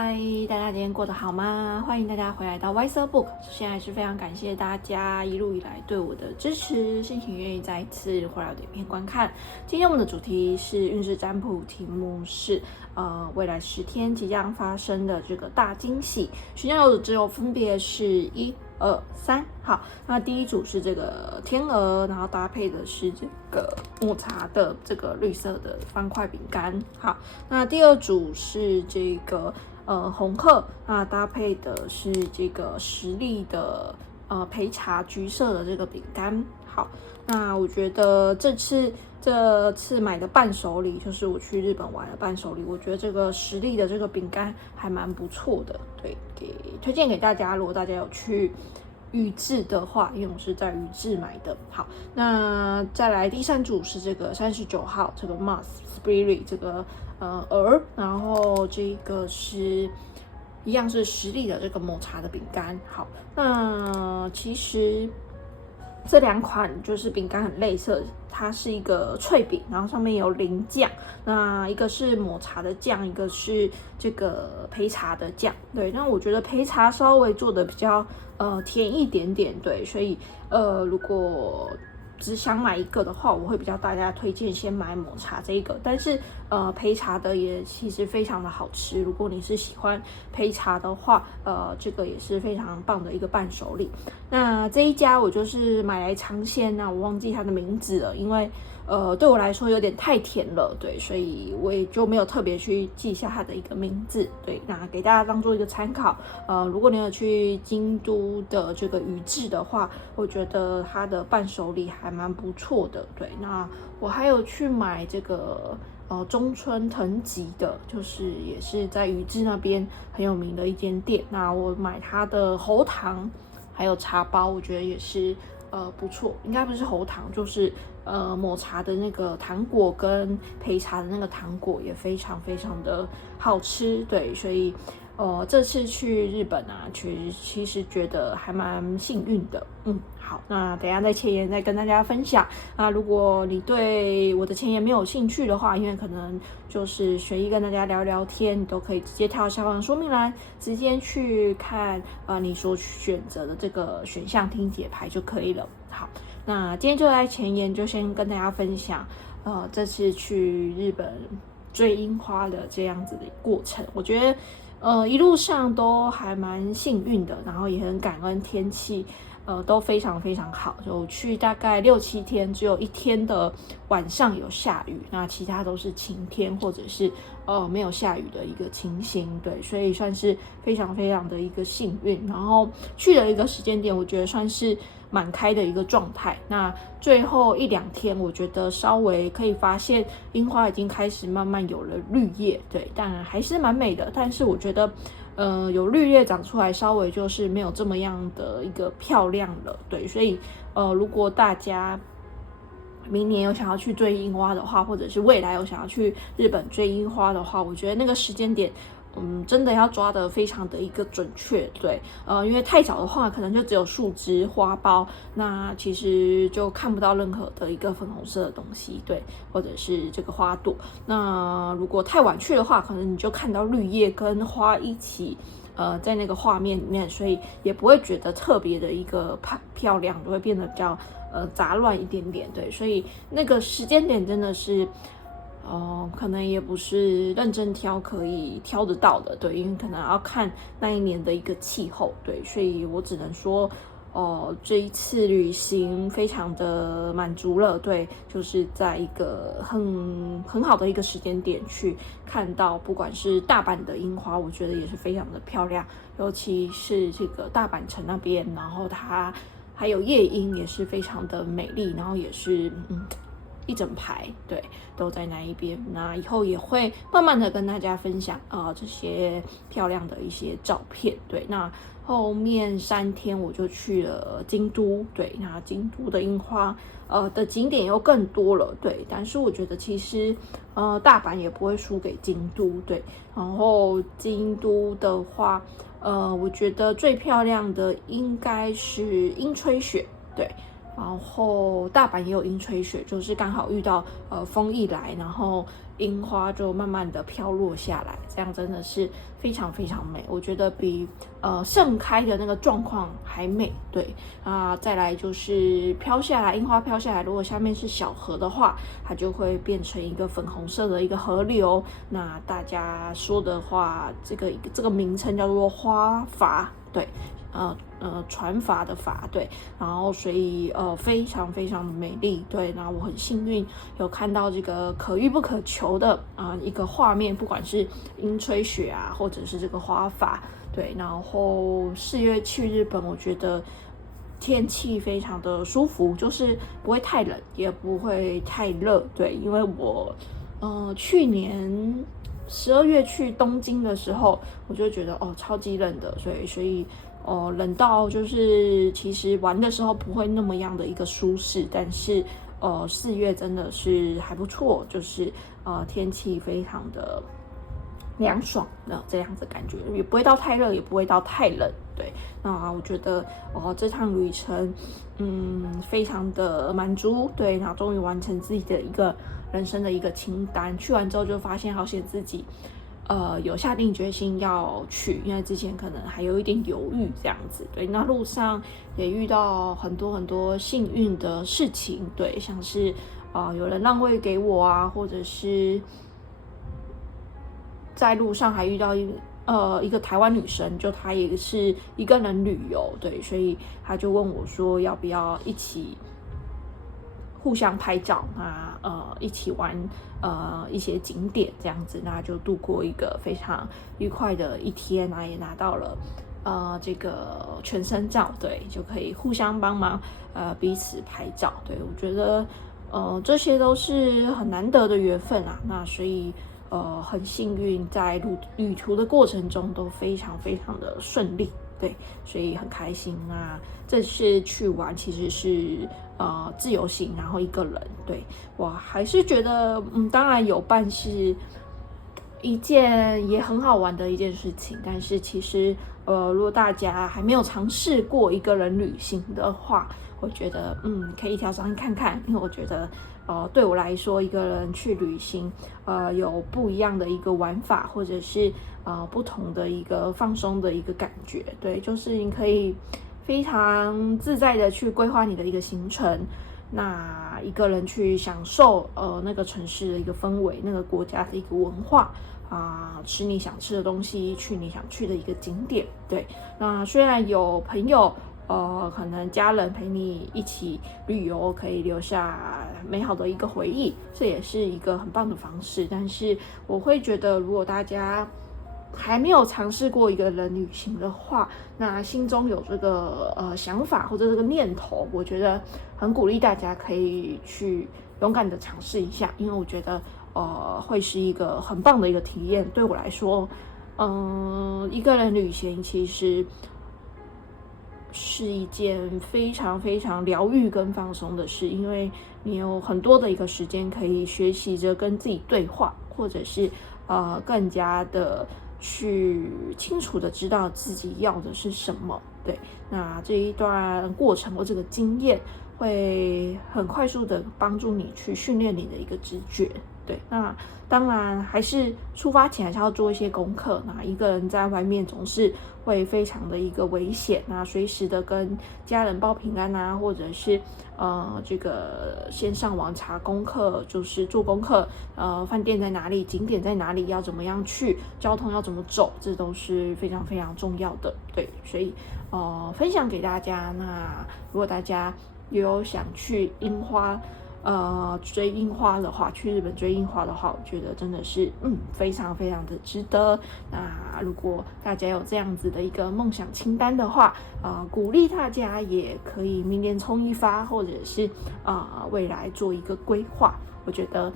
嗨，大家今天过得好吗？欢迎大家回来到 Wiser Book。现在是非常感谢大家一路以来对我的支持，心情愿意再一次回来我的影片观看。今天我们的主题是运势占卜，题目是未来10天即将发生的这个大惊喜。选项有的只有分别是1、2、3。好，那第一组是这个天鹅，然后搭配的是这个抹茶的这个绿色的方块饼干。好，那第二组是这个红鹤，那搭配的是这个实力的焙茶橘色的这个饼干。好，那我觉得这次买的伴手礼，就是我去日本玩的伴手礼，我觉得这个实力的这个饼干还蛮不错的，对，推荐给大家。如果大家有去宇治的话，因为我是在宇治买的。好，那再来第三组是这个39号这个 Moss Spirit 这个鹅，然后这个是一样是实力的这个抹茶的饼干。好，那其实这两款就是饼干很类似，它是一个脆饼，然后上面有淋酱，那一个是抹茶的酱，一个是这个焙茶的酱。对，那我觉得焙茶稍微做的比较甜一点点，对，所以如果只想买一个的话，我会比较大家推荐先买抹茶这一个，但是焙茶的也其实非常的好吃。如果你是喜欢焙茶的话，这个也是非常棒的一个伴手礼。那这一家我就是买来尝鲜，那我忘记它的名字了，因为对我来说有点太甜了，对，所以我也就没有特别去记下它的一个名字，对，那给大家当做一个参考。如果你有去京都的这个宇治的话，我觉得它的伴手礼还蛮不错的，对。那我还有去买这个中村藤吉的，就是也是在宇治那边很有名的一间店。那我买它的喉糖还有茶包，我觉得也是不错，应该不是喉糖，就是抹茶的那个糖果跟焙茶的那个糖果也非常非常的好吃，对，所以这次去日本啊，其实觉得还蛮幸运的。好，那等一下在前言再跟大家分享。那如果你对我的前言没有兴趣的话，因为可能就是随意跟大家聊聊天，你都可以直接跳下方说明栏，直接去看你所选择的这个选项听解牌就可以了。好，那今天就在前言就先跟大家分享这次去日本追樱花的这样子的过程。我觉得一路上都还蛮幸运的，然后也很感恩天气都非常非常好，就去大概6、7天，只有1天的晚上有下雨，那其他都是晴天或者是没有下雨的一个情形，对，所以算是非常非常的一个幸运。然后去的一个时间点，我觉得算是满开的一个状态。那最后1、2天，我觉得稍微可以发现樱花已经开始慢慢有了绿叶，对，当然还是蛮美的，但是我觉得有绿叶长出来，稍微就是没有这么样的一个漂亮了，对，所以如果大家明年有想要去追樱花的话，或者是未来有想要去日本追樱花的话，我觉得那个时间点真的要抓得非常的一个准确，对，因为太早的话，可能就只有树枝、花苞，那其实就看不到任何的一个粉红色的东西，对，或者是这个花朵。那如果太晚去的话，可能你就看到绿叶跟花一起，在那个画面里面，所以也不会觉得特别的一个漂亮，就会变得比较杂乱一点点，对，所以那个时间点真的是。可能也不是认真挑可以挑得到的，对，因为可能要看那一年的一个气候，对，所以我只能说，这一次旅行非常的满足了，对，就是在一个很好的一个时间点去看到，不管是大阪的樱花，我觉得也是非常的漂亮，尤其是这个大阪城那边，然后它还有夜樱也是非常的美丽，然后也是一整排，对，都在那一边。那以后也会慢慢的跟大家分享这些漂亮的一些照片，对。那后面3天我就去了京都，对，那京都的樱花的景点又更多了，对。但是我觉得其实大阪也不会输给京都，对。然后京都的话，我觉得最漂亮的应该是樱吹雪，对。然后大阪也有樱吹雪，就是刚好遇到风一来，然后樱花就慢慢的飘落下来，这样真的是非常非常美，我觉得比盛开的那个状况还美。对啊，再来就是飘下来，樱花飘下来，如果下面是小河的话，它就会变成一个粉红色的一个河流。那大家说的话，这个名称叫做花筏，对。船筏的筏，对，然后所以非常非常的美丽，对，然后我很幸运有看到这个可遇不可求的一个画面，不管是樱吹雪啊，或者是这个花筏，对，然后4月去日本，我觉得天气非常的舒服，就是不会太冷，也不会太热，对，因为我去年12月去东京的时候，我就觉得超级冷的，所以冷到就是其实玩的时候不会那么样的一个舒适，但是4月真的是还不错，就是天气非常的凉爽的这样子感觉，也不会到太热，也不会到太冷，对。那我觉得这趟旅程非常的满足，对，然后终于完成自己的一个人生的一个清单。去完之后就发现好险自己有下定决心要去，因为之前可能还有一点犹豫这样子，对。那路上也遇到很多很多幸运的事情，对，像是有人让位给我啊，或者是在路上还遇到一个台湾女生，就她也是一个人旅游，对，所以她就问我说要不要一起互相拍照，一起玩一些景点这样子，那就度过一个非常愉快的一天，也拿到了这个全身照，对，就可以互相帮忙彼此拍照，对，我觉得这些都是很难得的缘分啊，那所以很幸运在旅途的过程中都非常非常的顺利，对，所以很开心啊。这次去玩其实是自由行，然后一个人，对，我还是觉得当然有伴是一件也很好玩的一件事情，但是其实如果大家还没有尝试过一个人旅行的话，我觉得可以挑战看看，因为我觉得对我来说一个人去旅行有不一样的一个玩法，或者是不同的一个放松的一个感觉，对，就是你可以非常自在的去规划你的一个行程，那一个人去享受那个城市的一个氛围，那个国家的一个文化吃你想吃的东西，去你想去的一个景点，对。那虽然有朋友可能家人陪你一起旅游，可以留下美好的一个回忆，这也是一个很棒的方式。但是我会觉得，如果大家还没有尝试过一个人旅行的话，那心中有这个想法或者这个念头，我觉得很鼓励大家可以去勇敢的尝试一下，因为我觉得会是一个很棒的一个体验。对我来说，一个人旅行其实是一件非常非常疗愈跟放松的事，因为你有很多的一个时间可以学习着跟自己对话，或者是更加的去清楚的知道自己要的是什么。对，那这一段过程或这个经验会很快速的帮助你去训练你的一个直觉。对，那当然还是出发前还是要做一些功课。那一个人在外面总是会非常的一个危险，那随时的跟家人报平安啊，或者是这个先上网查功课，就是做功课，饭店在哪里，景点在哪里，要怎么样去，交通要怎么走，这都是非常非常重要的。对，所以分享给大家。那如果大家有想去樱花追樱花的话，去日本追樱花的话，我觉得真的是非常非常的值得。那如果大家有这样子的一个梦想清单的话，鼓励大家也可以明年冲一发，或者是未来做一个规划，我觉得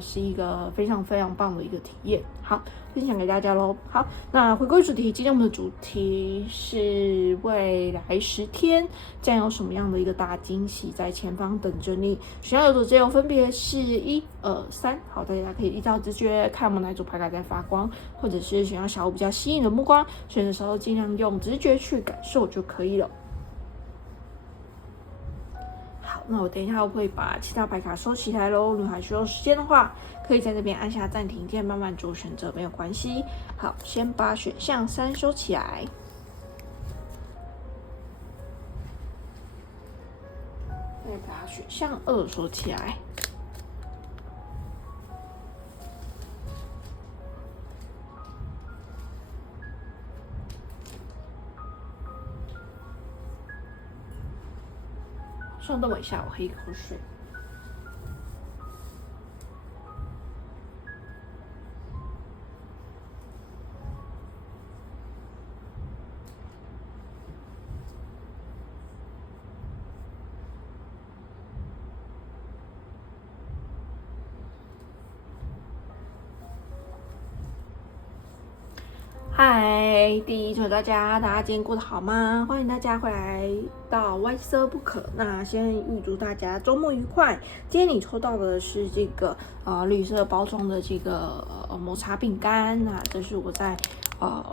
是一个非常非常棒的一个体验。好，分享给大家咯。好，那回归主题，今天我们的主题是未来10天将有什么样的一个大惊喜在前方等着你。选要有的只有分别是1、2、3。好，大家可以依照直觉看我们哪组牌卡在发光，或者是选要小物比较吸引的目光，选的时候尽量用直觉去感受就可以了。那我等一下会把其他牌卡收起来咯，如果还需要时间的话，可以在这边按下暂停键，慢慢做选择，没有关系。好，先把选项3收起来。再把选项2收起来。稍等我一下，我喝一口水。嗨，第一祝大家今天过得好吗？欢迎大家回来到歪色不可。那先预祝大家周末愉快。今天你抽到的是这个绿色包装的这个抹茶饼干，那这是我在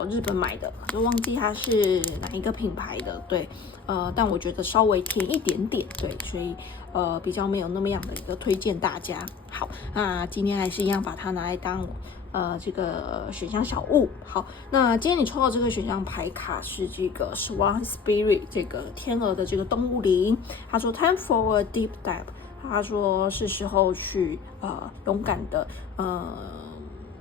日本买的，就忘记它是哪一个品牌的，对，但我觉得稍微甜一点点，对，所以比较没有那么样的一个推荐大家。好，那今天还是一样把它拿来当这个选项小物。好，那今天你抽到这个选项牌卡是这个 Swan Spirit 这个天鹅的这个动物灵。他说 Time for a deep dive， 他说是时候去勇敢的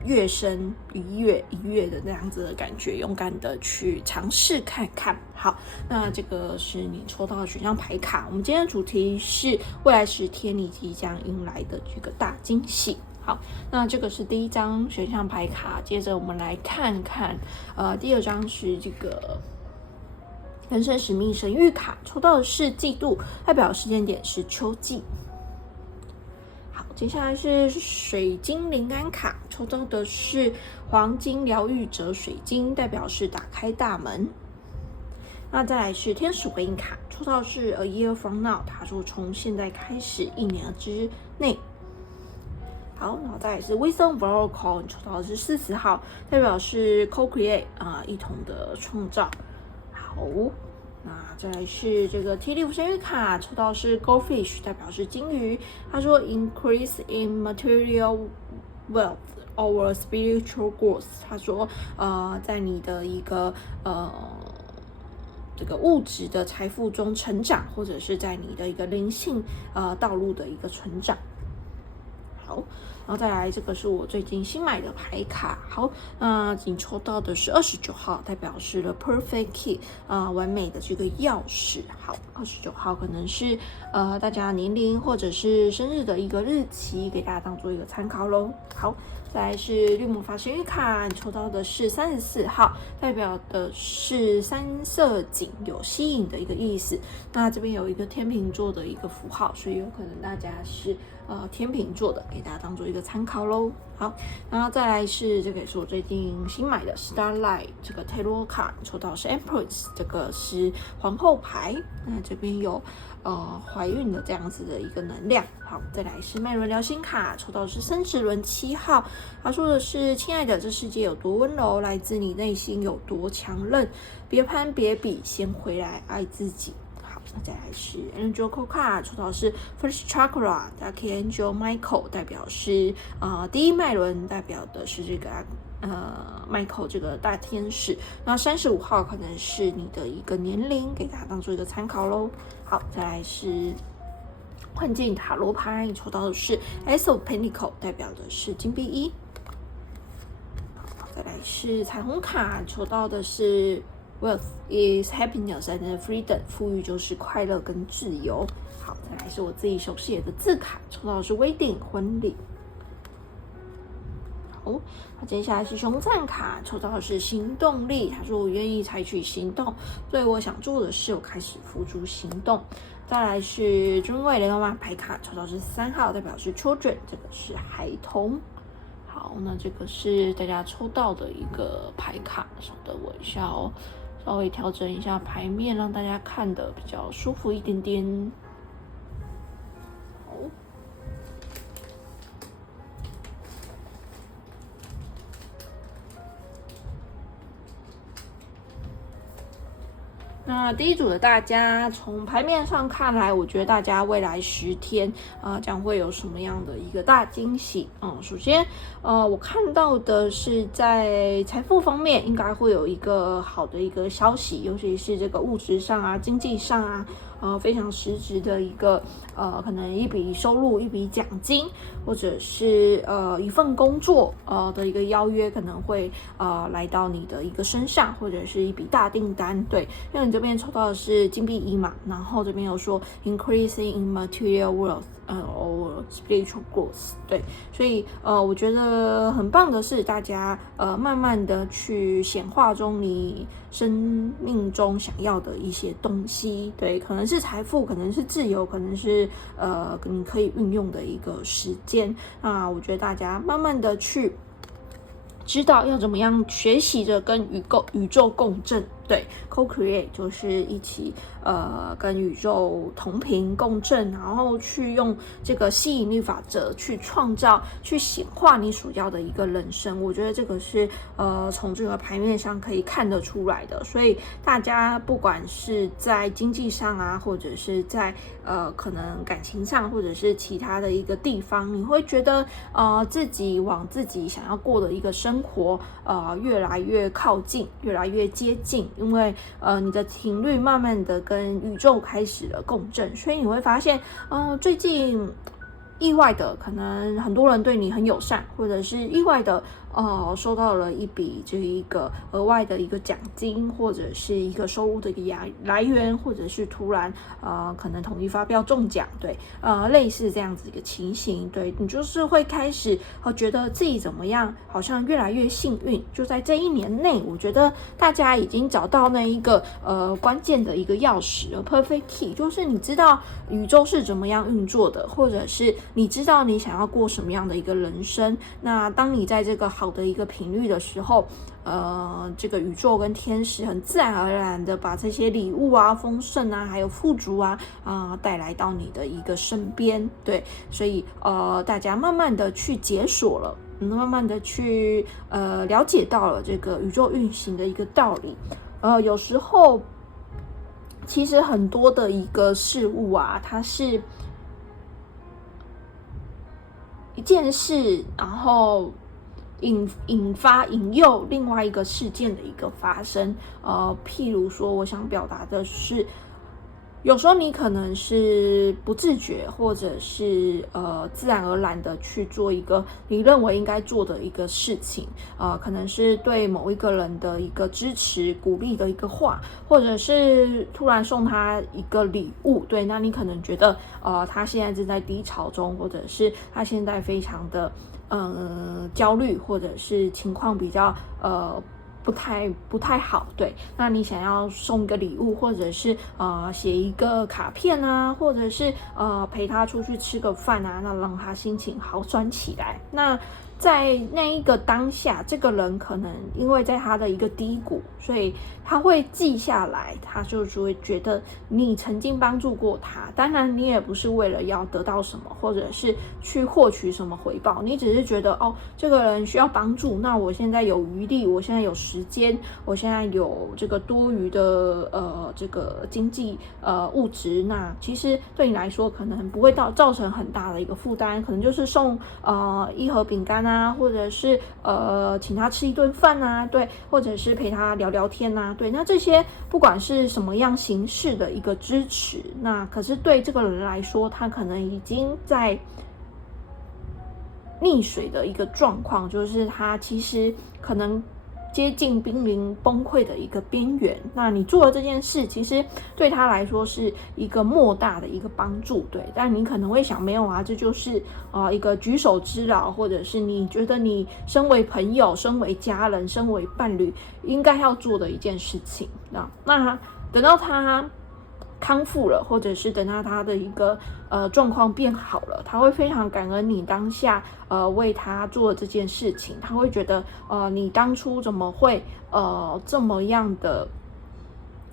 跃升一跃的那样子的感觉，勇敢的去尝试看看。好，那这个是你抽到的选项牌卡。我们今天的主题是未来10天你即将迎来的这个大惊喜。好，那这个是第一张选项牌卡，接着我们来看看，第二张是这个人生使命神谕卡，抽到的是季度，代表时间点是秋季。好，接下来是水晶灵感卡，抽到的是黄金疗愈者水晶，代表是打开大门。那再来是天使回应卡，抽到的是 A Year From Now， 他说从现在开始1年之内。好，然后再来是 Wisdom Oracle， 抽到的是40号，代表是 Co-create 一同的创造。好，那再来是这个 T 6神谕卡，抽到的是 Goldfish， 代表是金鱼。他说 Increase in material wealth or spiritual growth。他说在你的一个这个物质的财富中成长，或者是在你的一个灵性道路的一个成长。好，然后再来这个是我最近新买的牌卡。好，你抽到的是29号，代表是 The Perfect Key， 完美的这个钥匙。好，29号可能是大家年龄或者是生日的一个日期，给大家当做一个参考咯。好，再来是绿魔法神谕卡，你抽到的是34号，代表的是三色堇，有吸引的一个意思。那这边有一个天秤座的一个符号，所以有可能大家是天秤座的，给大家当做一个参考咯。好，然后再来是这个也是我最近新买的 Starlight 这个 Tarot 卡，抽到的是 Empress， 这个是皇后牌。那这边有怀孕的这样子的一个能量。好，再来是脉轮疗心卡，抽到的是生殖轮7号，他说的是亲爱的，这世界有多温柔，来自你内心有多强韧，别攀别比，先回来爱自己。那再来是 Angel Code 卡，抽到的是 First Chakra Archangel Michael， 代表是第一脉轮，代表的是这个Michael 这个大天使。那35号可能是你的一个年龄，给大家当做一个参考咯。好，再来是幻境塔罗牌，你抽到的是 Ace of Pentacles， 代表的是金币1。再来是彩虹卡，抽到的是Wealth is happiness and freedom， 富裕就是快乐跟自由。好，再来是我自己手写的字卡，抽到的是 Wedding 婚礼。好，接下来是熊赞卡，抽到的是行动力。他说我愿意采取行动，对我想做的事我开始付诸行动。再来是尊贵雷诺曼牌卡，抽到的是3号，代表是 Children， 这个是孩童。好，那这个是大家抽到的一个牌卡，稍等我一下哦。稍微调整一下牌面，让大家看得比较舒服一点点。好，那第一组的大家，从牌面上看来，我觉得大家未来10天将会有什么样的一个大惊喜？首先我看到的是在财富方面应该会有一个好的一个消息，尤其是这个物质上啊、经济上啊，非常实质的一个可能一笔收入、一笔奖金，或者是一份工作的一个邀约，可能会来到你的一个身上，或者是一笔大订单。对，因为你这边抽到的是金币1嘛，然后这边有说 increasing in material wealth or spiritual growth。对，所以我觉得很棒的是，大家慢慢的去显化中你生命中想要的一些东西。对，可能是财富，可能是自由，可能是你可以运用的一个时间。那我觉得大家慢慢的去知道要怎么样学习着跟宇宙共振。对 ，co-create 就是一起跟宇宙同频共振，然后去用这个吸引力法则去创造、去显化你所要的一个人生。我觉得这个是从这个牌面上可以看得出来的。所以大家不管是在经济上啊，或者是在可能感情上，或者是其他的一个地方，你会觉得自己往自己想要过的一个生活越来越靠近，越来越接近。因为你的频率慢慢的跟宇宙开始了共振，所以你会发现最近意外的可能很多人对你很友善，或者是意外的收到了一笔这一个额外的一个奖金，或者是一个收入的一个来源，或者是突然可能统一发票中奖。对，类似这样子一个情形。对，你就是会开始觉得自己怎么样，好像越来越幸运。就在这1年内，我觉得大家已经找到那一个关键的一个钥匙了 ，perfect key， 就是你知道宇宙是怎么样运作的，或者是你知道你想要过什么样的一个人生。那当你在这个好的一个频率的时候，这个宇宙跟天使很自然而然的把这些礼物啊、丰盛啊，还有富足啊带来到你的一个身边。对，所以大家慢慢的去解锁了，慢慢的去了解到了这个宇宙运行的一个道理。有时候其实很多的一个事物啊，它是一件事，然后引诱另外一个事件的一个发生。譬如说我想表达的是，有时候你可能是不自觉，或者是自然而然的去做一个你认为应该做的一个事情，可能是对某一个人的一个支持、鼓励的一个话，或者是突然送他一个礼物。对，那你可能觉得他现在正在低潮中，或者是他现在非常的焦虑，或者是情况比较不太好。对，那你想要送一个礼物，或者是写一个卡片啊，或者是陪他出去吃个饭啊，那让他心情好转起来。那在那一个当下，这个人可能因为在他的一个低谷，所以他会记下来，他就是会觉得你曾经帮助过他。当然你也不是为了要得到什么，或者是去获取什么回报，你只是觉得这个人需要帮助，那我现在有余力，我现在有时间，我现在有这个多余的这个经济物质，那其实对你来说可能不会造成很大的一个负担，可能就是送一盒饼干啊，或者是请他吃一顿饭啊，对，或者是陪他聊聊天啊，对，那这些不管是什么样形式的一个支持，那可是对这个人来说，他可能已经在溺水的一个状况，就是他其实可能接近濒临崩溃的一个边缘。那你做了这件事，其实对他来说是一个莫大的一个帮助，对。但你可能会想，没有啊，这就是一个举手之劳，或者是你觉得你身为朋友、身为家人、身为伴侣应该要做的一件事情。那等到他康复了，或者是等到他的一个状况变好了，他会非常感恩你当下为他做的这件事情。他会觉得你当初怎么会这么样的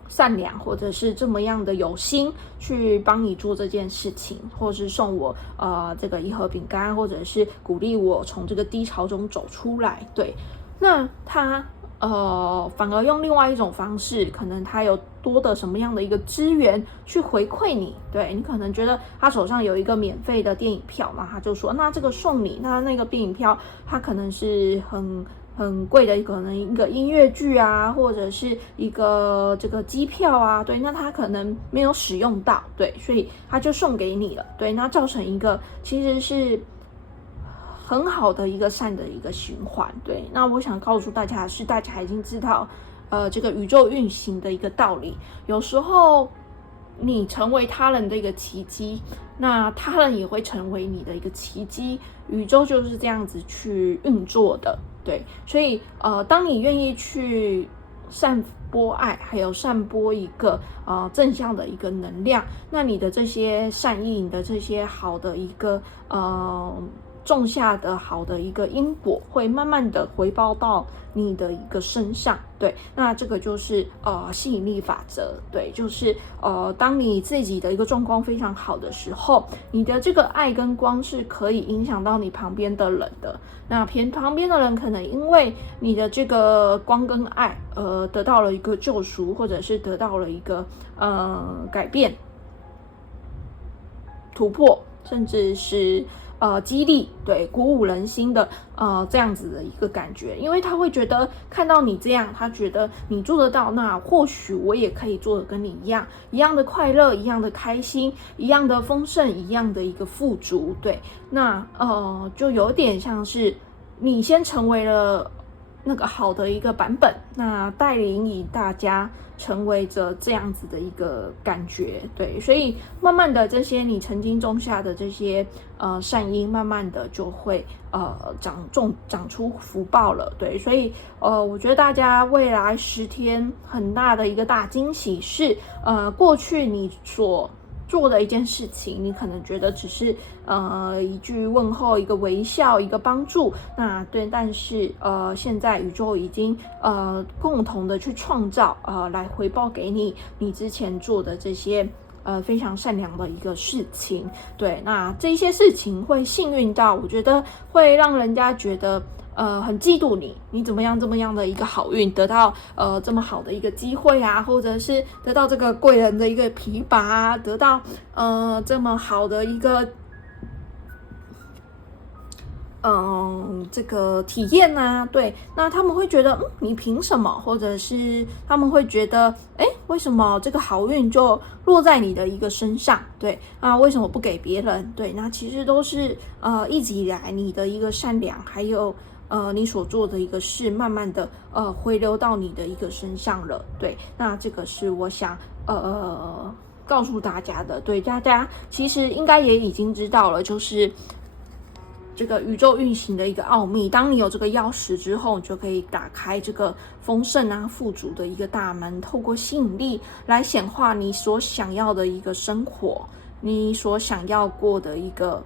善良，或者是这么样的有心去帮你做这件事情，或是送我这个一盒饼干，或者是鼓励我从这个低潮中走出来。对，那他反而用另外一种方式，可能他有多的什么样的一个资源去回馈你。对，你可能觉得他手上有一个免费的电影票，那他就说那这个送你，那个电影票他可能是很贵的，可能一个音乐剧啊，或者是一个这个机票啊，对，那他可能没有使用到，对，所以他就送给你了，对，那造成一个其实是很好的一个善的一个循环。对，那我想告诉大家的是，大家已经知道这个宇宙运行的一个道理，有时候你成为他人的一个奇迹，那他人也会成为你的一个奇迹，宇宙就是这样子去运作的。对，所以当你愿意去散播爱，还有散播一个正向的一个能量，那你的这些善意，你的这些好的一个种下的好的一个因果，会慢慢的回报到你的一个身上。对，那这个就是吸引力法则。对，就是当你自己的一个状况非常好的时候，你的这个爱跟光是可以影响到你旁边的人的。那旁边的人可能因为你的这个光跟爱得到了一个救赎，或者是得到了一个改变、突破，甚至是激励，对，鼓舞人心的这样子的一个感觉。因为他会觉得看到你这样，他觉得你做得到，那或许我也可以做得跟你一样的快乐，一样的开心，一样的丰盛，一样的一个富足。对，那就有点像是你先成为了那个好的一个版本，那带领大家成为着这样子的一个感觉。对，所以慢慢的这些你曾经种下的这些善因，慢慢的就会长出福报了。对，所以我觉得大家未来10天很大的一个大惊喜是过去你所做的一件事情，你可能觉得只是一句问候，一个微笑，一个帮助，那对，但是现在宇宙已经共同的去创造来回报给你之前做的这些非常善良的一个事情。对，那这些事情会幸运到，我觉得会让人家觉得很嫉妒你怎么样的一个好运，得到这么好的一个机会啊，或者是得到这个贵人的一个提拔啊，得到这么好的一个这个体验啊。对，那他们会觉得你凭什么，或者是他们会觉得为什么这个好运就落在你的一个身上？对啊，为什么不给别人？对，那其实都是一直以来你的一个善良，还有你所做的一个事，慢慢的回流到你的一个身上了。对，那这个是我想告诉大家的。对，大家其实应该也已经知道了，就是这个宇宙运行的一个奥秘。当你有这个钥匙之后，你就可以打开这个丰盛啊、富足的一个大门，透过吸引力来显化你所想要的一个生活，你所想要过的一个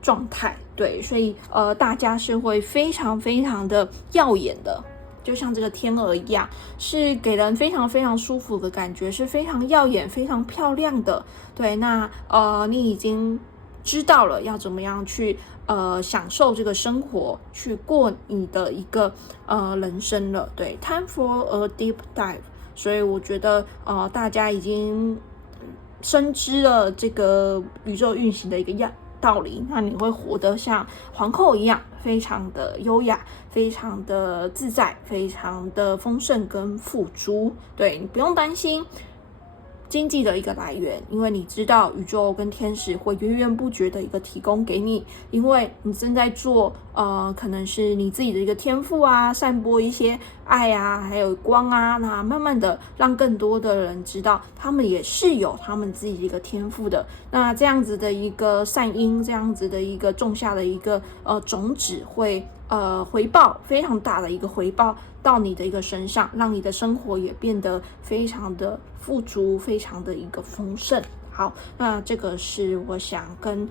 状态。对，所以大家是会非常非常的耀眼的，就像这个天鹅一样，是给人非常非常舒服的感觉，是非常耀眼、非常漂亮的。对，那你已经知道了要怎么样去享受这个生活，去过你的一个人生了。对 ，Time for a deep dive。所以我觉得大家已经深知了这个宇宙运行的一个道理，那你会活得像皇后一样，非常的优雅，非常的自在，非常的丰盛跟富足。对，你不用担心经济的一个来源，因为你知道宇宙跟天使会源源不绝的一个提供给你，因为你正在做可能是你自己的一个天赋啊，散播一些爱啊，还有光啊，那慢慢的让更多的人知道，他们也是有他们自己的一个天赋的。那这样子的一个善因，这样子的一个种下的一个种子，会回报非常大的一个回报到你的一个身上，让你的生活也变得非常的富足，非常的一个丰盛。好，那这个是我想跟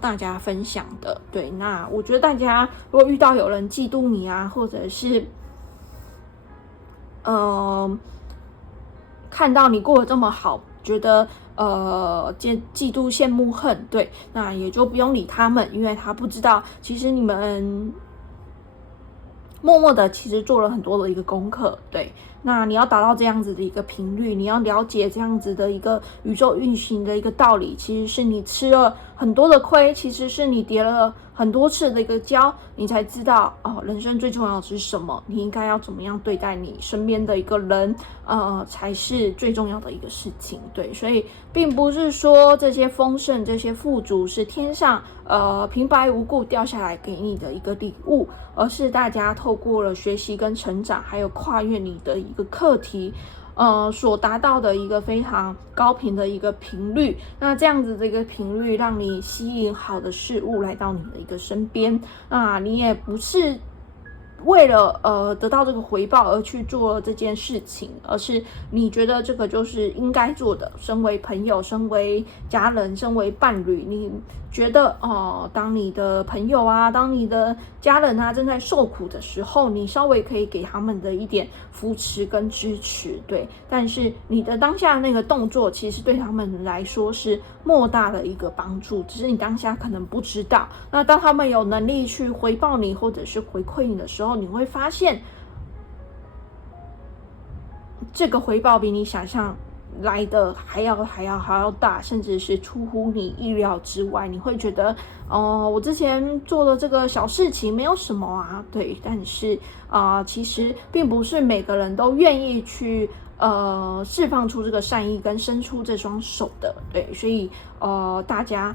大家分享的。对，那我觉得大家如果遇到有人嫉妒你啊，或者是看到你过得这么好，觉得嫉妒、羡慕、恨，对，那也就不用理他们，因为他不知道其实你们默默的其实做了很多的一个功课，对。那你要达到这样子的一个频率，你要了解这样子的一个宇宙运行的一个道理，其实是你吃了很多的亏，其实是你跌了很多次的一个跤，你才知道人生最重要的是什么，你应该要怎么样对待你身边的一个人，才是最重要的一个事情。对，所以并不是说这些丰盛、这些富足是天上平白无故掉下来给你的一个礼物，而是大家透过了学习跟成长，还有跨越你的一个课题，所达到的一个非常高频的一个频率。那这样子的一个频率，让你吸引好的事物来到你的一个身边。那你也不是为了得到这个回报而去做这件事情，而是你觉得这个就是应该做的。身为朋友，身为家人，身为伴侣，你觉得当你的朋友啊，当你的家人啊正在受苦的时候，你稍微可以给他们的一点扶持跟支持，对。但是你的当下那个动作，其实对他们来说是莫大的一个帮助，只是你当下可能不知道。那当他们有能力去回报你，或者是回馈你的时候，你会发现这个回报比你想象来的还要大，甚至是出乎你意料之外。你会觉得我之前做的这个小事情没有什么啊，对。但是其实并不是每个人都愿意去释放出这个善意跟伸出这双手的，对。所以大家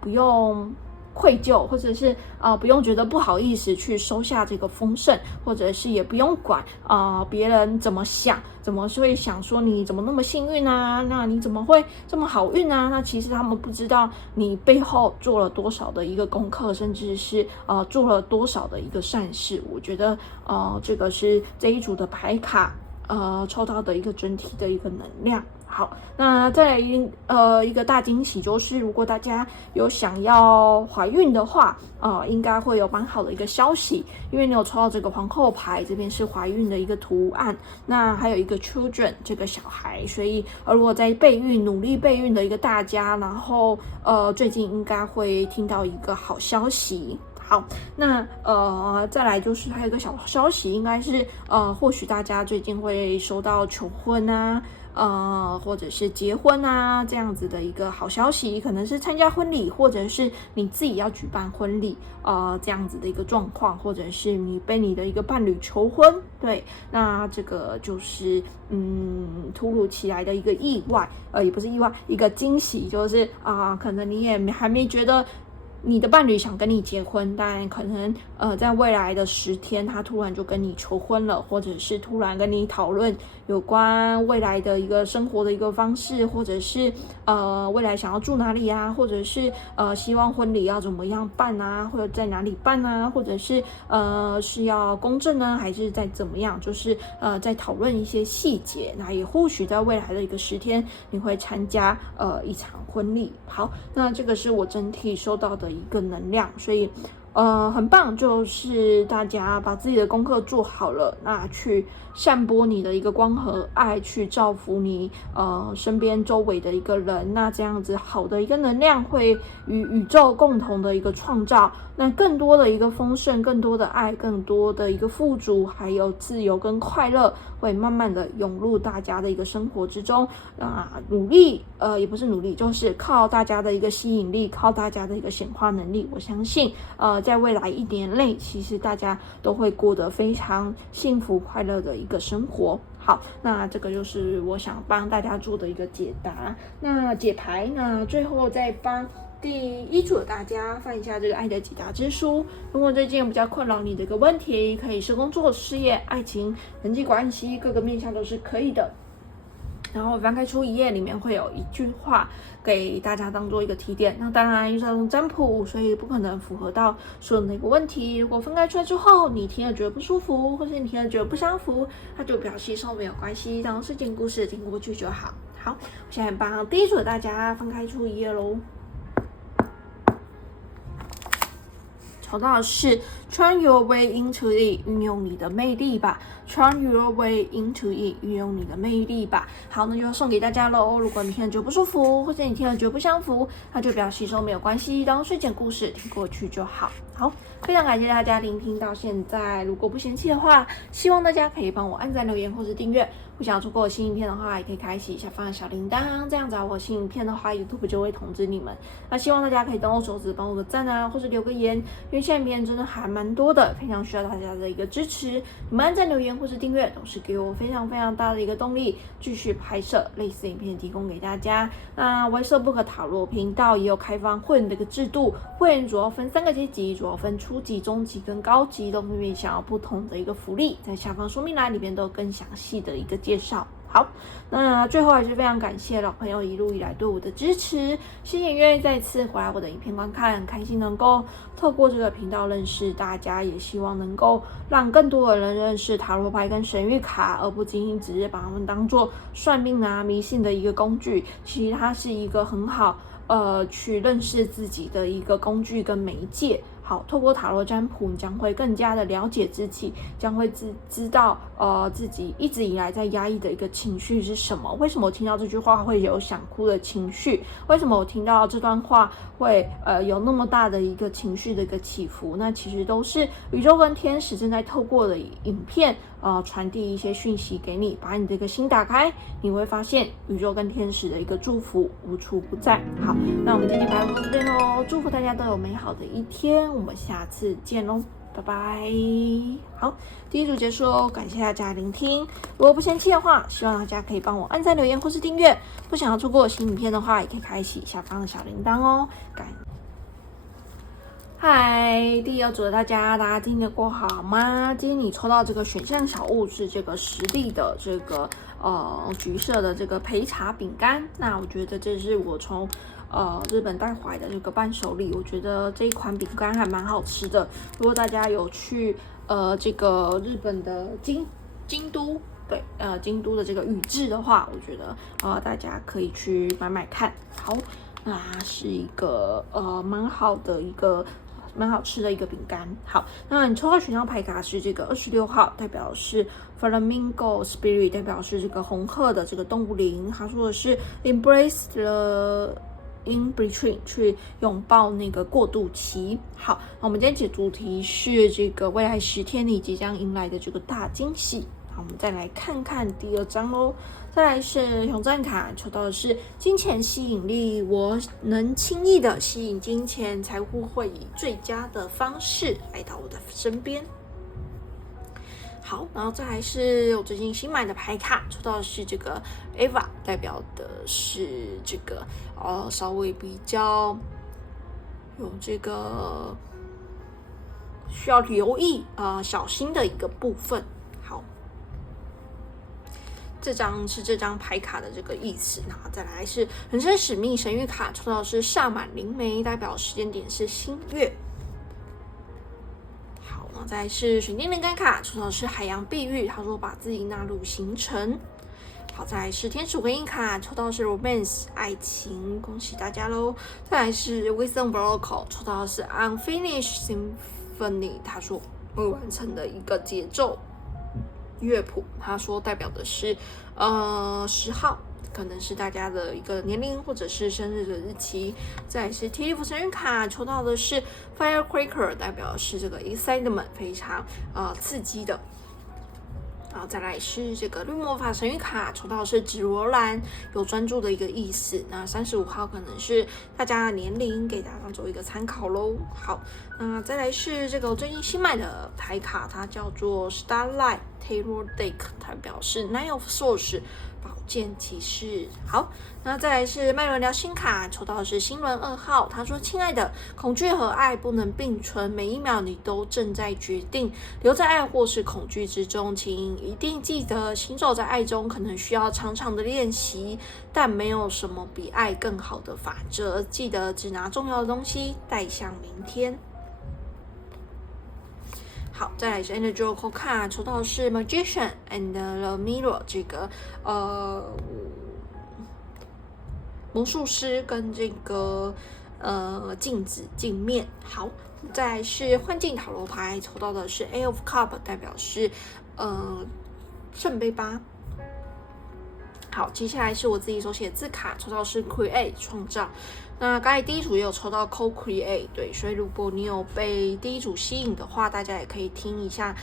不用愧疚，或者是不用觉得不好意思去收下这个丰盛，或者是也不用管别人怎么想，怎么会想说你怎么那么幸运啊，那你怎么会这么好运啊？那其实他们不知道你背后做了多少的一个功课，甚至是做了多少的一个善事。我觉得这个是这一组的牌卡抽到的一个整体的一个能量。好，那再来一个大惊喜，就是如果大家有想要怀孕的话，应该会有蛮好的一个消息，因为你有抽到这个皇后牌，这边是怀孕的一个图案，那还有一个 children 这个小孩，所以如果在备孕努力备孕的一个大家，然后最近应该会听到一个好消息。好，那再来就是还有一个小消息，应该是或许大家最近会收到求婚啊，或者是结婚啊这样子的一个好消息，可能是参加婚礼，或者是你自己要举办婚礼，这样子的一个状况，或者是你被你的一个伴侣求婚，对，那这个就是突如其来的一个意外，也不是意外，一个惊喜，就是可能你也还没觉得你的伴侣想跟你结婚，但可能在未来的10天，他突然就跟你求婚了，或者是突然跟你讨论有关未来的一个生活的一个方式，或者是未来想要住哪里啊，或者是希望婚礼要怎么样办啊，或者在哪里办啊，或者是是要公证呢，还是在怎么样，就是在讨论一些细节。那也或许在未来的一个10天，你会参加一场婚礼。好，那这个是我整体收到的一个能量，所以很棒，就是大家把自己的功课做好了，那去散播你的一个光和爱，去造福你身边周围的一个人，那这样子好的一个能量会与宇宙共同的一个创造，那更多的一个丰盛，更多的爱，更多的一个富足，还有自由跟快乐会慢慢的涌入大家的一个生活之中。努力也不是努力，就是靠大家的一个吸引力，靠大家的一个显化能力，我相信在未来1年内，其实大家都会过得非常幸福快乐的一个生活。好，那这个就是我想帮大家做的一个解答。那解牌，那最后再帮第一组的大家翻一下这个爱的解答之书。如果最近比较困扰你的一个问题，可以是工作、事业、爱情、人际关系，各个面向都是可以的。然后翻开出1页，里面会有一句话给大家当做一个提点。那当然，因为这种占卜，所以不可能符合到所有的一个问题。如果分开出来之后，你听了觉得不舒服，或是你听了觉得不相符，那就表示说没有关系，当事件故事听过去就好。好，我现在帮第一组的大家分开出1页咯。抽到的是 Turn your way into it， 运用你的魅力吧。Turn your way into it， 运用你的魅力吧。好，那就要送给大家喽。如果你听了觉得不舒服，或者你听了觉得不相符，那就表示说没有关系，当睡前故事听过去就好。好，非常感谢大家聆听到现在，如果不嫌弃的话，希望大家可以帮我按赞、留言或是订阅。不想要错过我新影片的话，也可以开启下方的小铃铛，这样子我新影片的话 ，YouTube 就会通知你们。那希望大家可以动动手指帮我个赞啊，或是留个言，因为现在影片真的还蛮多的，非常需要大家的一个支持。你们按赞、留言或是订阅，都是给我非常非常大的一个动力，继续拍摄类似影片提供给大家。那WeSoBook塔罗频道也有开放会员的一个制度，会员主要分3个阶级，主要分初级、中级跟高级，都分别想要不同的一个福利，在下方说明栏里面都有更详细的一个介绍。好，那最后还是非常感谢老朋友一路以来对我的支持，谢谢愿意再次回来我的影片观看，很开心能够透过这个频道认识大家，也希望能够让更多的人认识塔罗牌跟神谕卡，而不仅仅只是把它们当做算命啊迷信的一个工具，其实它是一个很好去认识自己的一个工具跟媒介。好，透过塔罗占卜，你将会更加的了解自己，将会知道自己一直以来在压抑的一个情绪是什么。为什么我听到这句话会有想哭的情绪？为什么我听到这段话会有那么大的一个情绪的一个起伏？那其实都是宇宙跟天使正在透过的影片传递一些讯息给你，把你的一个心打开，你会发现宇宙跟天使的一个祝福无处不在。好，那我们今天白到这边咯，祝福大家都有美好的一天，我们下次见咯，拜拜。好，第一组结束哦，感谢大家聆听。如果不嫌弃的话，希望大家可以帮我按赞、留言或是订阅。不想要错过新影片的话，也可以开启下方的小铃铛哦。嗨，第二组的大家今天过好吗？今天你抽到这个选项小物是这个实力的这个橘色的这个焙茶饼干，那我觉得这是我从日本带回来的这个伴手礼，我觉得这一款饼干还蛮好吃的。如果大家有去这个日本的京都，对，京都的这个宇治的话，我觉得大家可以去买买看。好，那是一个蛮好吃的一个饼干。好，那你抽到选项牌卡是这个26号，代表是 Flamingo Spirit， 代表是这个红鹤的这个动物灵。他说的是 Embrace the in between， 去拥抱那个过渡期。好，那我们今天解主题是这个未来10天你即将迎来的这个大惊喜。好，我们再来看看第2张咯。再来是熊赞卡，抽到的是金钱吸引力，我能轻易的吸引金钱，财富会以最佳的方式来到我的身边。好，然后再来是我最近新买的牌卡，抽到的是这个 Eva， 代表的是这个稍微比较有这个需要留意小心的一个部分。好，这张是这张牌卡的这个意思。然后再来是人生使命神谕卡，抽到的是萨满灵媒，代表时间点是新月。好，然后再来是水晶灵感卡，抽到的是海洋碧玉，他说把自己纳入行程。好，再来是天使回应卡，抽到的是 romance 爱情，恭喜大家咯。再来是 wisdom oracle， 抽到的是 unfinished symphony， 他说未完成的一个节奏乐谱，他说代表的是10号，可能是大家的一个年龄或者是生日的日期。再来是提利弗神谕卡，抽到的是 firecracker， 代表的是这个 excitement， 非常刺激的。然后再来是这个绿魔法神谕卡，抽到的是紫罗兰，有专注的一个意思。那35号可能是大家的年龄，给大家做一个参考咯。好，那再来是这个我最近新买的牌卡，它叫做 Starlight Tarot Deck， 它表示 Nine of Swords， 宝剑骑士。好，那再来是麦伦聊心卡，抽到的是星轮2号，他说亲爱的，恐惧和爱不能并存，每一秒你都正在决定留在爱或是恐惧之中，请一定记得行走在爱中可能需要长长的练习，但没有什么比爱更好的法则，记得只拿重要的东西带向明天。好，再来是 Energy Oracle 卡，抽到的是 Magician and the Mirror， 这个魔术师跟这个镜子镜面。好，再来是幻境塔罗牌，抽到的是 A of Cup， 代表是圣杯8。好，接下来是我自己手写字卡，抽到是 Create 创造。那刚才第一组也有抽到 Co-Create， 对，所以如果你有被第一组吸引的话，大家也可以听一下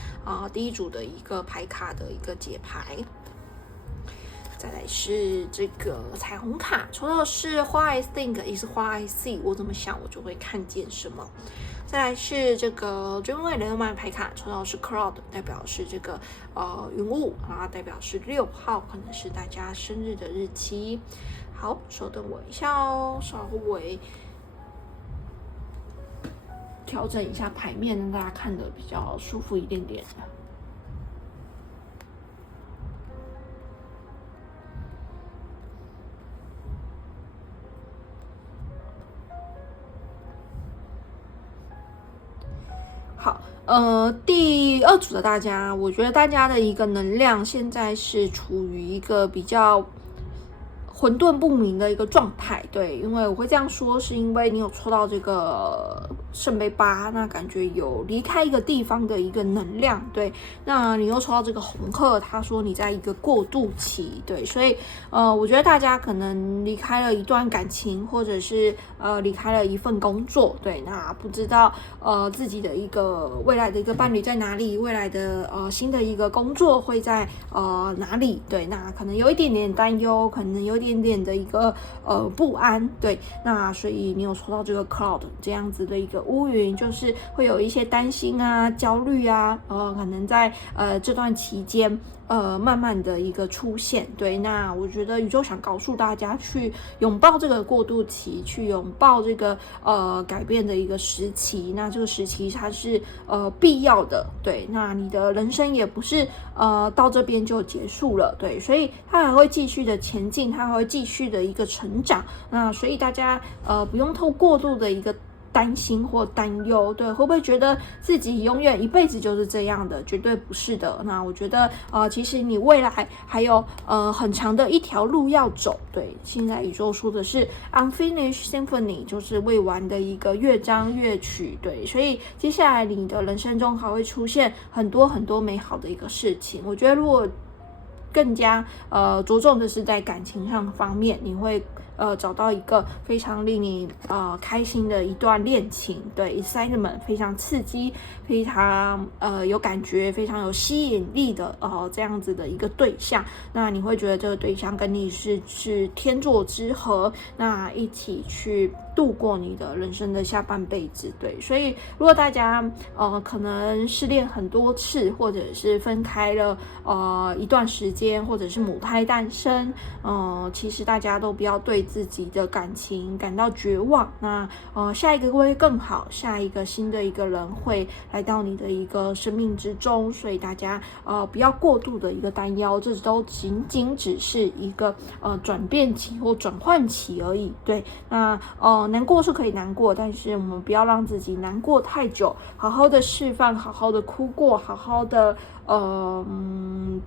第一组的一个牌卡的一个解牌。再来是这个彩虹卡，抽到的是 What I think is what I see， 我怎么想我就会看见什么。再来是这个Dreamway雷诺曼牌卡，抽到的是 Cloud， 代表是这个云雾，然后代表是6号，可能是大家生日的日期。好，稍等我一下哦，稍微调整一下牌面，让大家看得比较舒服一点点。好，第二组的大家，我觉得大家的一个能量现在是处于一个比较混沌不明的一个状态，对，因为我会这样说，是因为你有抽到这个圣杯8，那感觉有离开一个地方的一个能量，对，那你又抽到这个红鹤，他说你在一个过渡期，对，所以我觉得大家可能离开了一段感情，或者是离开了一份工作，对，那不知道自己的一个未来的一个伴侣在哪里，未来的新的一个工作会在哪里，对，那可能有一点点担忧，可能有一点点的一个不安，对，那所以你有抽到这个 cloud 这样子的一个乌云，就是会有一些担心啊、焦虑啊，可能在这段期间慢慢的一个出现，对，那我觉得宇宙想告诉大家去拥抱这个过渡期，去拥抱这个改变的一个时期，那这个时期它是必要的，对，那你的人生也不是到这边就结束了，对，所以它还会继续的前进，它还会继续的一个成长，那所以大家不用透过度的一个担心或担忧，对，会不会觉得自己永远一辈子就是这样的？绝对不是的。那我觉得其实你未来还有很长的一条路要走。对，现在宇宙说的是 unfinished symphony， 就是未完的一个乐章乐曲。对，所以接下来你的人生中还会出现很多很多美好的一个事情。我觉得如果更加着重的是在感情上的方面，你会找到一个非常令你开心的一段恋情，对 excitement 非常刺激，非常有感觉，非常有吸引力的这样子的一个对象，那你会觉得这个对象跟你是天作之合，那一起去度过你的人生的下半辈子，对，所以如果大家可能失恋很多次，或者是分开了一段时间，或者是母胎单身，其实大家都不要对自己的感情感到绝望，那下一个会更好，下一个新的一个人会来到你的一个生命之中，所以大家不要过度的一个担忧，这都仅仅只是一个转变期或转换期而已，对，那难过是可以难过，但是我们不要让自己难过太久，好好的释放，好好的哭过，好好的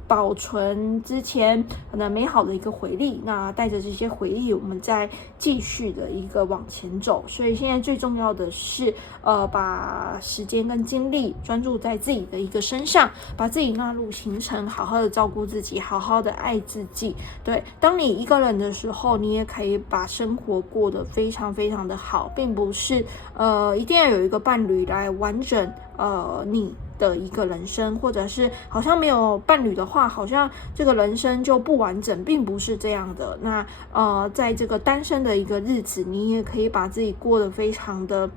保存之前可能美好的一个回忆，那带着这些回忆我们再继续的一个往前走，所以现在最重要的是把时间跟精力专注在自己的一个身上，把自己纳入行程，好好的照顾自己，好好的爱自己，对，当你一个人的时候，你也可以把生活过得非常非常的好，并不是一定要有一个伴侣来完整你的一个人生，或者是好像没有伴侣的话，好像这个人生就不完整，并不是这样的。那在这个单身的一个日子，你也可以把自己过得非常的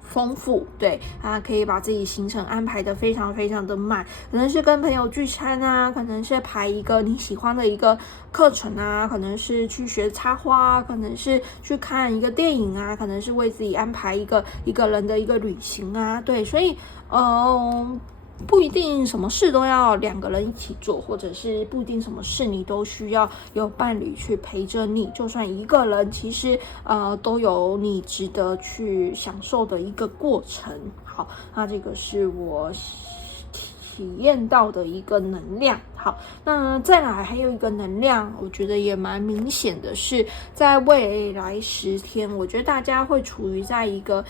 丰富，对，可以把自己行程安排的非常非常的满，可能是跟朋友聚餐啊，可能是排一个你喜欢的一个课程啊，可能是去学插花，可能是去看一个电影啊，可能是为自己安排一个人的一个旅行啊，对，所以不一定什么事都要两个人一起做，或者是不一定什么事你都需要有伴侣去陪着你，就算一个人，其实都有你值得去享受的一个过程。好，那这个是我体验到的一个能量。好，那再来还有一个能量，我觉得也蛮明显的是，在未来10天，我觉得大家会处于在一个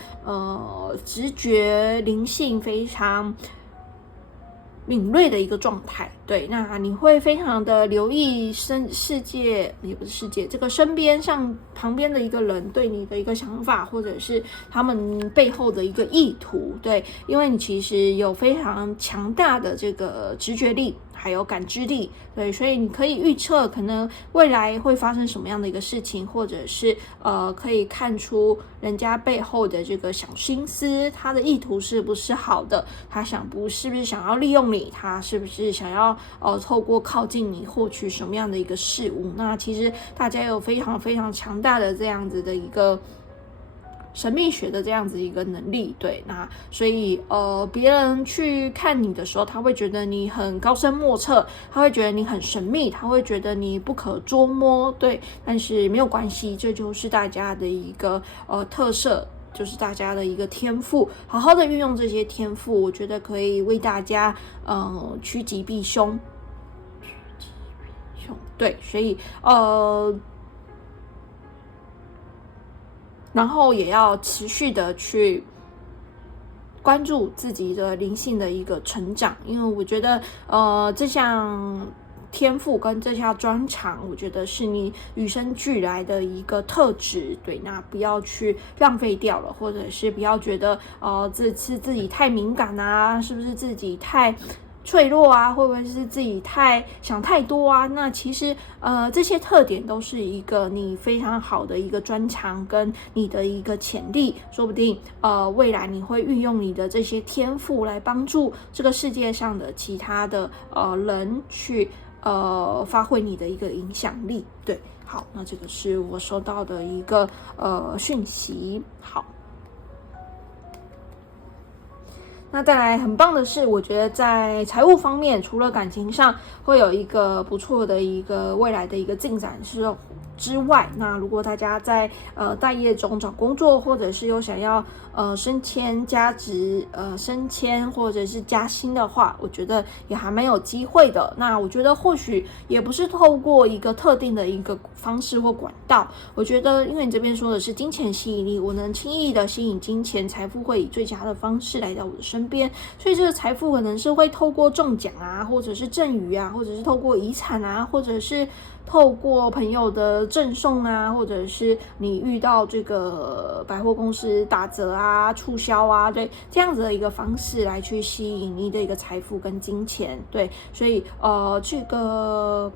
直觉灵性非常敏锐的一个状态。对，那你会非常的留意世界，也不是世界，这个身边像旁边的一个人对你的一个想法，或者是他们背后的一个意图。对，因为你其实有非常强大的这个直觉力还有感知力。对，所以你可以预测可能未来会发生什么样的一个事情，或者是可以看出人家背后的这个小心思，他的意图是不是好的，他是不是想要利用你，他是不是想要透过靠近你获取什么样的一个事物。那其实大家有非常非常强大的这样子的一个神秘学的这样子一个能力。对，那所以别人去看你的时候，他会觉得你很高深莫测，他会觉得你很神秘，他会觉得你不可捉摸。对，但是没有关系，这就是大家的一个特色，就是大家的一个天赋，好好的运用这些天赋，我觉得可以为大家趋吉避凶。对，所以然后也要持续的去关注自己的灵性的一个成长，因为我觉得这项天赋跟这项专长，我觉得是你与生俱来的一个特质。对，那不要去浪费掉了，或者是不要觉得这是自己太敏感啊，是不是自己太脆弱啊，会不会是自己想太多啊？那其实这些特点都是一个你非常好的一个专长跟你的一个潜力，说不定未来你会运用你的这些天赋来帮助这个世界上的其他的人去发挥你的一个影响力。对，好，那这个是我收到的一个讯息。好。那再来很棒的是，我觉得在财务方面，除了感情上会有一个不错的一个未来的一个进展之外，那如果大家在待业中找工作，或者是有想要升迁加职升迁或者是加薪的话，我觉得也还蛮有机会的。那我觉得或许也不是透过一个特定的一个方式或管道，我觉得因为你这边说的是金钱吸引力，我能轻易的吸引金钱财富，会以最佳的方式来到我的身边，所以这个财富可能是会透过中奖啊，或者是赠与啊，或者是透过遗产啊，或者是透过朋友的赠送啊，或者是你遇到这个百货公司打折啊、促销啊，对，这样子的一个方式来去吸引你的一个财富跟金钱。对，所以这个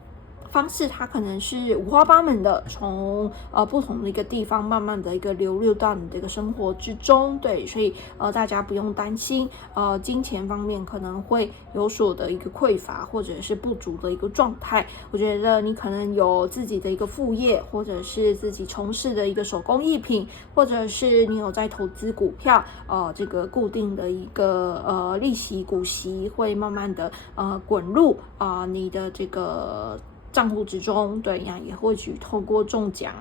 方式它可能是五花八门的，从不同的一个地方慢慢的一个流入到你的一个生活之中。对，所以大家不用担心金钱方面可能会有所的一个匮乏或者是不足的一个状态。我觉得你可能有自己的一个副业，或者是自己从事的一个手工艺品，或者是你有在投资股票，这个固定的一个利息股息会慢慢的滚入你的这个账户之中。对呀，也或许透过中奖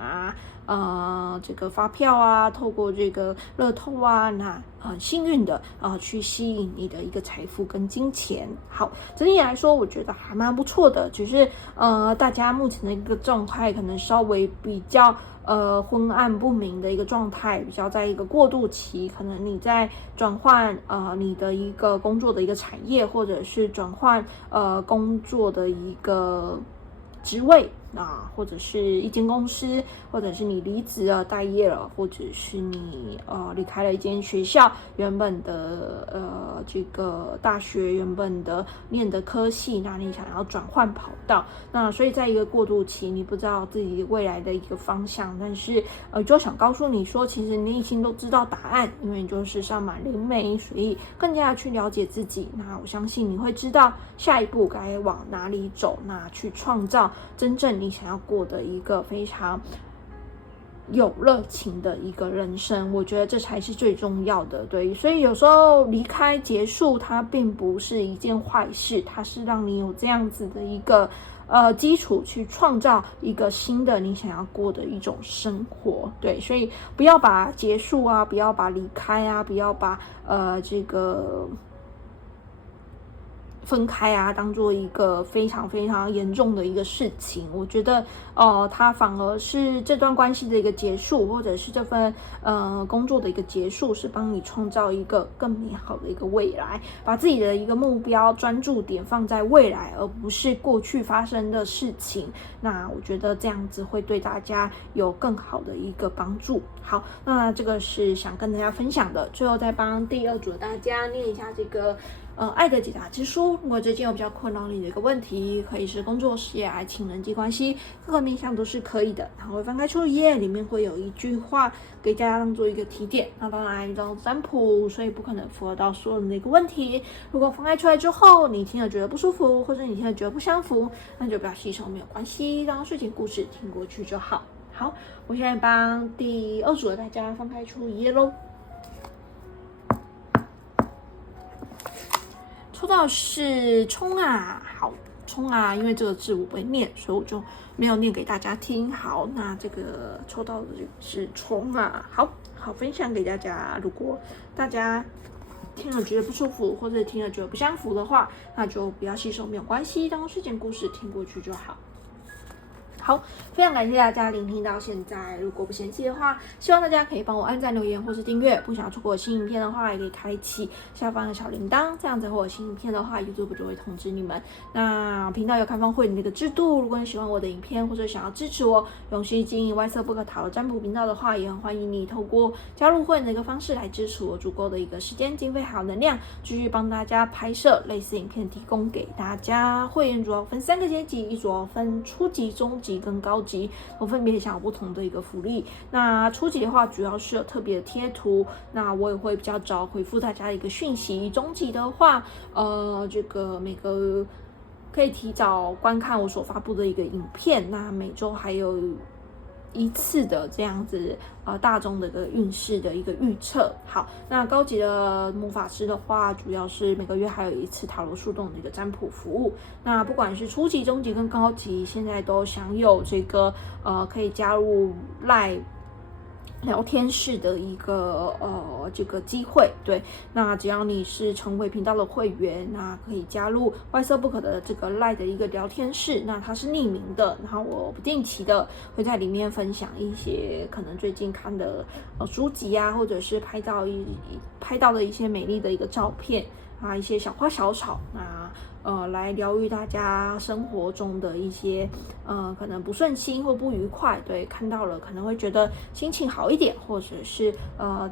啊，这个发票啊，透过这个乐透啊，那很幸运的去吸引你的一个财富跟金钱。好，整体来说我觉得还蛮不错的，只是大家目前的一个状态可能稍微比较昏暗不明的一个状态，比较在一个过渡期，可能你在转换你的一个工作的一个产业，或者是转换工作的一个职位或者是一间公司，或者是你离职了待业了，或者是你离开了一间学校原本的这个大学原本的念的科系，那你想要转换跑道，那所以在一个过渡期，你不知道自己未来的一个方向，但是就想告诉你说，其实你已经都知道答案，因为你就是上满灵媒，所以更加去了解自己。那我相信你会知道下一步该往哪里走，那去创造真正你想要过的一个非常有热情的一个人生，我觉得这才是最重要的。对，所以有时候离开结束，它并不是一件坏事，它是让你有这样子的一个基础去创造一个新的你想要过的一种生活。对，所以不要把结束啊，不要把离开啊，不要把这个分开啊，当做一个非常非常严重的一个事情。我觉得它反而是这段关系的一个结束，或者是这份工作的一个结束，是帮你创造一个更美好的一个未来，把自己的一个目标专注点放在未来，而不是过去发生的事情。那我觉得这样子会对大家有更好的一个帮助。好，那这个是想跟大家分享的。最后再帮第二组的大家念一下这个爱的解答之书。如果最近有比较困扰你的一个问题，可以是工作、事业、爱情、人际关系，各个面向都是可以的。然后会翻开出一页，里面会有一句话给大家当做一个提点。那当然，这种占卜，所以不可能符合到所有人的一个问题。如果翻开出来之后，你听了觉得不舒服，或者你听了觉得不相符，那就不要吸收，没有关系，当睡前故事听过去就好。好，我现在帮第二组的大家翻开出一页咯。抽到是冲啊，好，冲啊，因为这个字我不会念，所以我就没有念给大家听。好，那这个抽到的是冲啊，好分享给大家。如果大家听了觉得不舒服，或者听了觉得不相符的话，那就不要吸收，没有关系，当睡前故事听过去就好。好，非常感谢大家聆听到现在。如果不嫌弃的话，希望大家可以帮我按赞、留言或是订阅。不想要错过新影片的话，也可以开启下方的小铃铛，这样子会有新影片的话 ，YouTube 就会通知你们。那频道有开放会员的一个制度，如果你喜欢我的影片，或者想要支持我永续经营YSBOOK塔罗占卜频道的话，也很欢迎你透过加入会员的一个方式来支持我足够的一个时间、经费还有能量，继续帮大家拍摄类似影片，提供给大家。会员主要分3个阶级，一组分初级、中级跟高级，我分别想有不同的一个福利。那初级的话，主要是有特别的贴图，那我也会比较早回复大家的一个讯息。中级的话，这个每个可以提早观看我所发布的一个影片，那每周还有一次的这样子大众的一个运势的一个预测。好，那高级的魔法师的话，主要是每个月还有一次塔罗树洞的一个占卜服务。那不管是初级、中级跟高级，现在都享有这个可以加入LINE聊天室的一个这个机会。对，那只要你是成为频道的会员，那可以加入YSBOOK的这个 LINE 的一个聊天室，那它是匿名的，然后我不定期的会在里面分享一些可能最近看的书籍啊，或者是拍到的一些美丽的一个照片啊，一些小花小草，那来疗愈大家生活中的一些可能不顺心或不愉快，对，看到了可能会觉得心情好一点，或者是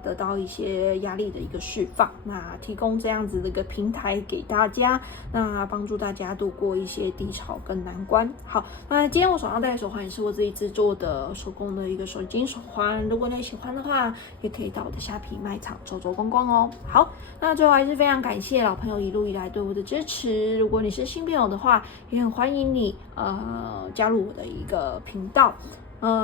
得到一些压力的一个释放，那提供这样子的一个平台给大家，那帮助大家度过一些低潮跟难关。好，那今天我手上戴的手环也是我自己制作的手工的一个手金手环，如果你喜欢的话，也可以到我的虾皮卖场走走逛逛哦。好，那最后还是非常感谢老朋友一路以来对我的支持。如果你是新朋友的话，也很欢迎你加入我的一个频道。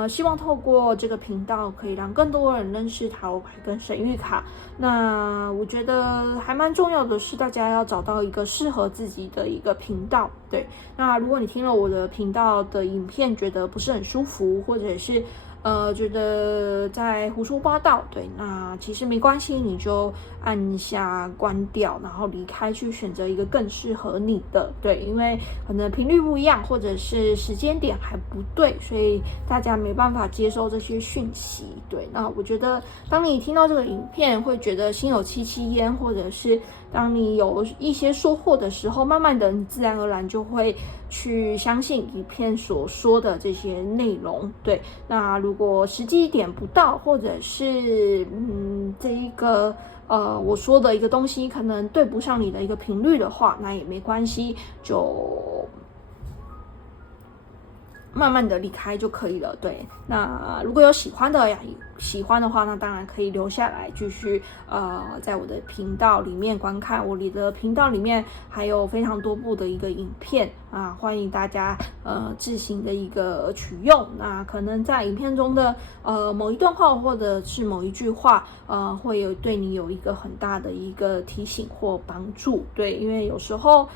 希望透过这个频道可以让更多人认识塔罗牌跟神谕卡。那我觉得还蛮重要的是，大家要找到一个适合自己的一个频道。对，那如果你听了我的频道的影片觉得不是很舒服，或者是觉得在胡说八道，对，那其实没关系，你就按下关掉，然后离开，去选择一个更适合你的，对，因为可能频率不一样，或者是时间点还不对，所以大家没办法接收这些讯息，对。那我觉得，当你听到这个影片，会觉得心有戚戚焉，或者是当你有一些收获的时候，慢慢的，你自然而然就会去相信影片所说的这些内容，对。那如果实际一点不到，或者是这一个我说的一个东西可能对不上你的一个频率的话，那也没关系，就慢慢的离开就可以了。对，那如果有喜欢的话，那当然可以留下来继续在我的频道里面观看。我的频道里面还有非常多部的一个影片啊，欢迎大家自行的一个取用。那可能在影片中的某一段话或者是某一句话会对你有一个很大的一个提醒或帮助。对，因为有时候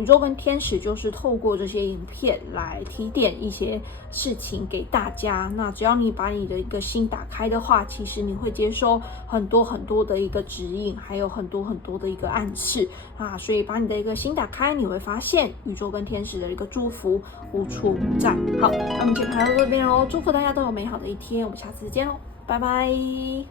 宇宙跟天使就是透过这些影片来提点一些事情给大家。那只要你把你的一个心打开的话，其实你会接收很多很多的一个指引，还有很多很多的一个暗示啊。所以把你的一个心打开，你会发现宇宙跟天使的一个祝福无处不在。好，那我们今天就到这边喽，祝福大家都有美好的一天，我们下次见喽。拜拜。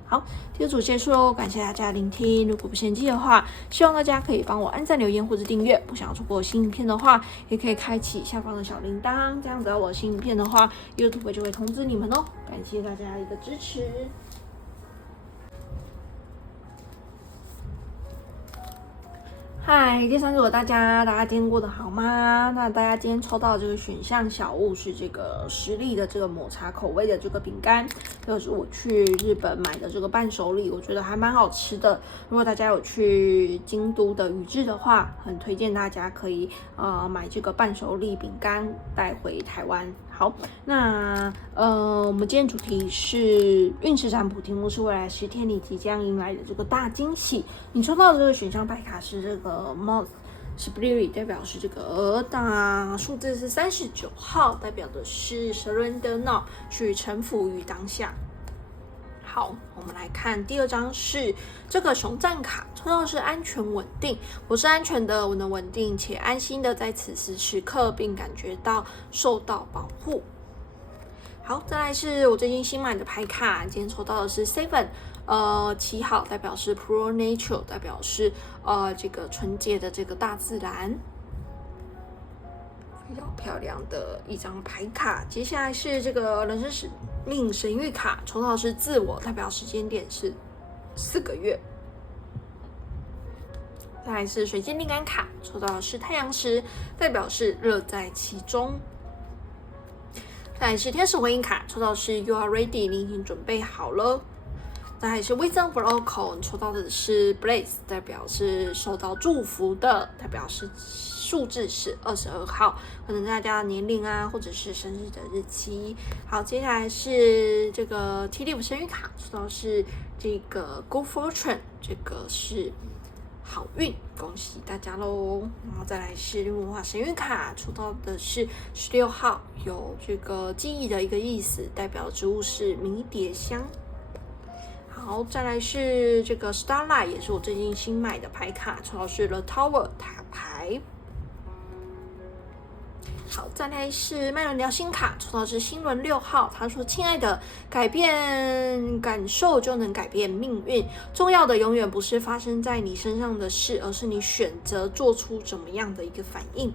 好，这个组结束喽，感谢大家的聆听。如果不嫌弃的话，希望大家可以帮我按赞、留言或者订阅。不想要错过新影片的话，也可以开启下方的小铃铛，这样子我新影片的话 ，YouTube 就会通知你们哦。感谢大家的一个支持。嗨，第三组的大家今天过得好吗？那大家今天抽到这个选项小物是这个实力的这个抹茶口味的这个饼干，就是我去日本买的这个伴手礼，我觉得还蛮好吃的。如果大家有去京都的宇治的话，很推荐大家可以买这个伴手礼饼干带回台湾。好，那我们今天主题是运势占卜，题目是未来10天你即将迎来的这个大惊喜。你抽到的这个选项牌卡是这个 Moth Spirit， 代表是这个鹅，那数字是39号，代表的是 Surrender Now， 去臣服于当下。好，我们来看第二张是这个熊战卡，抽到的是安全稳定。我是安全的，我能稳定且安心的在此时此刻，并感觉到受到保护。好，再来是我最近新买的牌卡，今天抽到的是 Seven， 7号，代表是 Pure Nature， 代表是这个纯洁的这个大自然。非常漂亮的一张牌卡。接下来是这个人生使命神谕卡，抽到的是自我，代表时间点是4个月。再来是水晶灵感卡，抽到的是太阳石，代表是乐在其中。再来是天使回应卡，抽到的是 You are ready， 你已经准备好了。再来是 Wisdom for Oracle， 抽到的是 Blaze， 代表是受到祝福的，代表是数字是22号，可能大家的年龄啊，或者是生日的日期。好，接下来是这个 T-Leaf 生日卡，抽到的是这个 Good Fortune， 这个是好运，恭喜大家喽！然后再来是绿文化神谕卡，抽到的是16号，有这个记忆的一个意思，代表植物是迷迭香。好，再来是这个 Starlight， 也是我最近新买的牌卡，抽到是 The Tower 塔牌。好，再来是麦伦聊心卡，抽到是星轮6号。他说：“亲爱的，改变感受就能改变命运。重要的永远不是发生在你身上的事，而是你选择做出怎么样的一个反应。”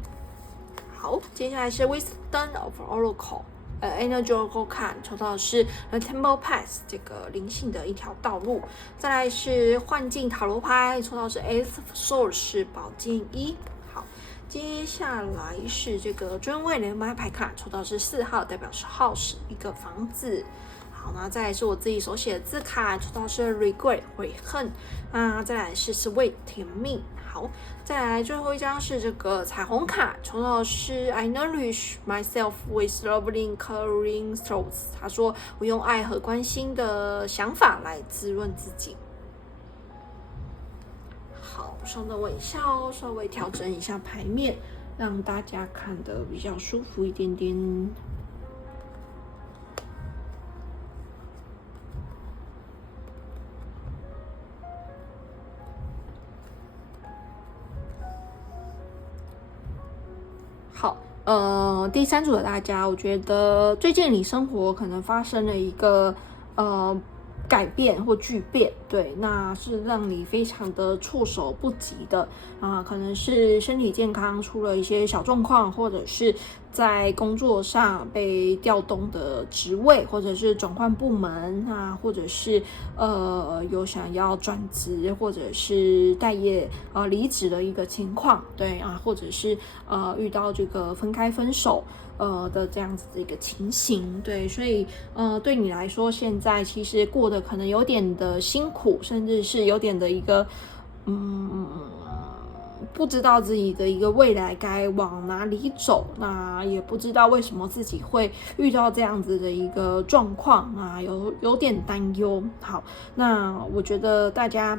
好，接下来是 Wisdom of Oracle。Energy Oracle 卡，抽到的是 The Temple Path， 这个灵性的一条道路。再来是幻境塔罗牌，抽到的是 Ace of Swords， 是宝剑1。好，接下来是这个尊位连麦牌卡，抽到的是4号，代表是 House， 一个房子。好，那再来是我自己手写的字卡，抽到的是 Regret 悔恨。再来是 Sweet 甜蜜。好，再来最后一张是这个彩虹卡，抽到的是 I nourish myself with loving coloring thoughts。他说我用爱和关心的想法来滋润自己。好，稍等我一下哦，稍微调整一下牌面，让大家看得比较舒服一点点。好，第三组的大家，我觉得最近你生活可能发生了一个改变或巨变，对，那是让你非常的措手不及的可能是身体健康出了一些小状况，或者是在工作上被调动的职位，或者是转换部门或者是有想要转职，或者是待业离职的一个情况，对或者是遇到这个分开分手的这样子的一个情形，对，所以对你来说，现在其实过得可能有点的辛苦，甚至是有点的一个不知道自己的一个未来该往哪里走，那也不知道为什么自己会遇到这样子的一个状况有点担忧。好，那我觉得大家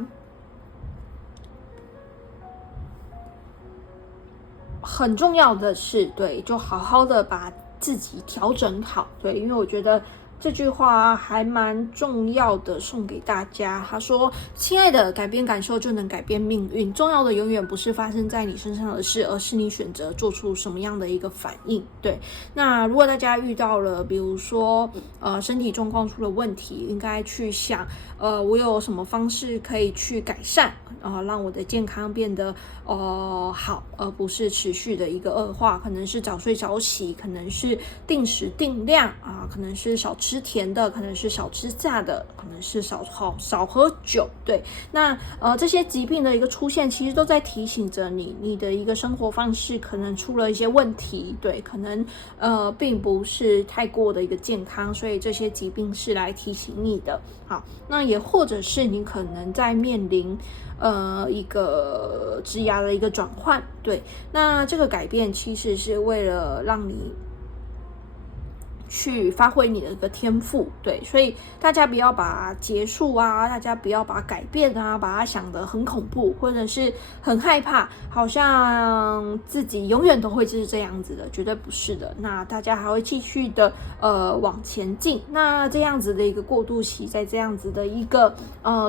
很重要的是，对，就好好的把自己调整好，对，因为我觉得这句话还蛮重要的，送给大家。他说：“亲爱的，改变感受就能改变命运。重要的永远不是发生在你身上的事，而是你选择做出什么样的一个反应。”对，那如果大家遇到了，比如说身体状况出了问题，应该去想，我有什么方式可以去改善，让我的健康变得好，而不是持续的一个恶化。可能是早睡早起，可能是定时定量可能是少吃甜的，可能是少吃炸的，可能是少喝酒。对，那这些疾病的一个出现，其实都在提醒着你的一个生活方式可能出了一些问题。对，可能并不是太过的一个健康，所以这些疾病是来提醒你的。好，那也或者是你可能在面临一个职涯的一个转换。对，那这个改变其实是为了让你去发挥你的一个天赋。对，所以大家不要把结束大家不要把改变把它想得很恐怖，或者是很害怕，好像自己永远都会是这样子的，绝对不是的。那大家还会继续的往前进。那这样子的一个过渡期，在这样子的一个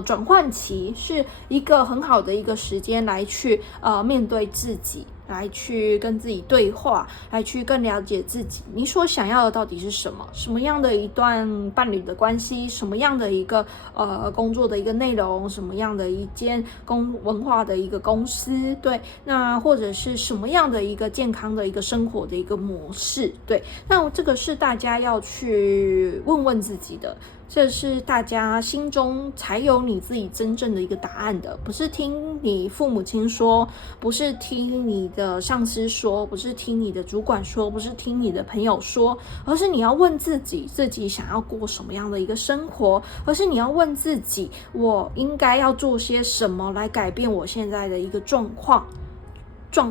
转换期，是一个很好的一个时间来去面对自己，来去跟自己对话，来去更了解自己，你所想要的到底是什么？什么样的一段伴侣的关系？什么样的一个工作的一个内容？什么样的一间文化的一个公司？对，那或者是什么样的一个健康的一个生活的一个模式？对，那这个是大家要去问问自己的。这是大家心中才有你自己真正的一个答案的，不是听你父母亲说，不是听你的上司说，不是听你的主管说，不是听你的朋友说，而是你要问自己想要过什么样的一个生活，而是你要问自己，我应该要做些什么来改变我现在的一个状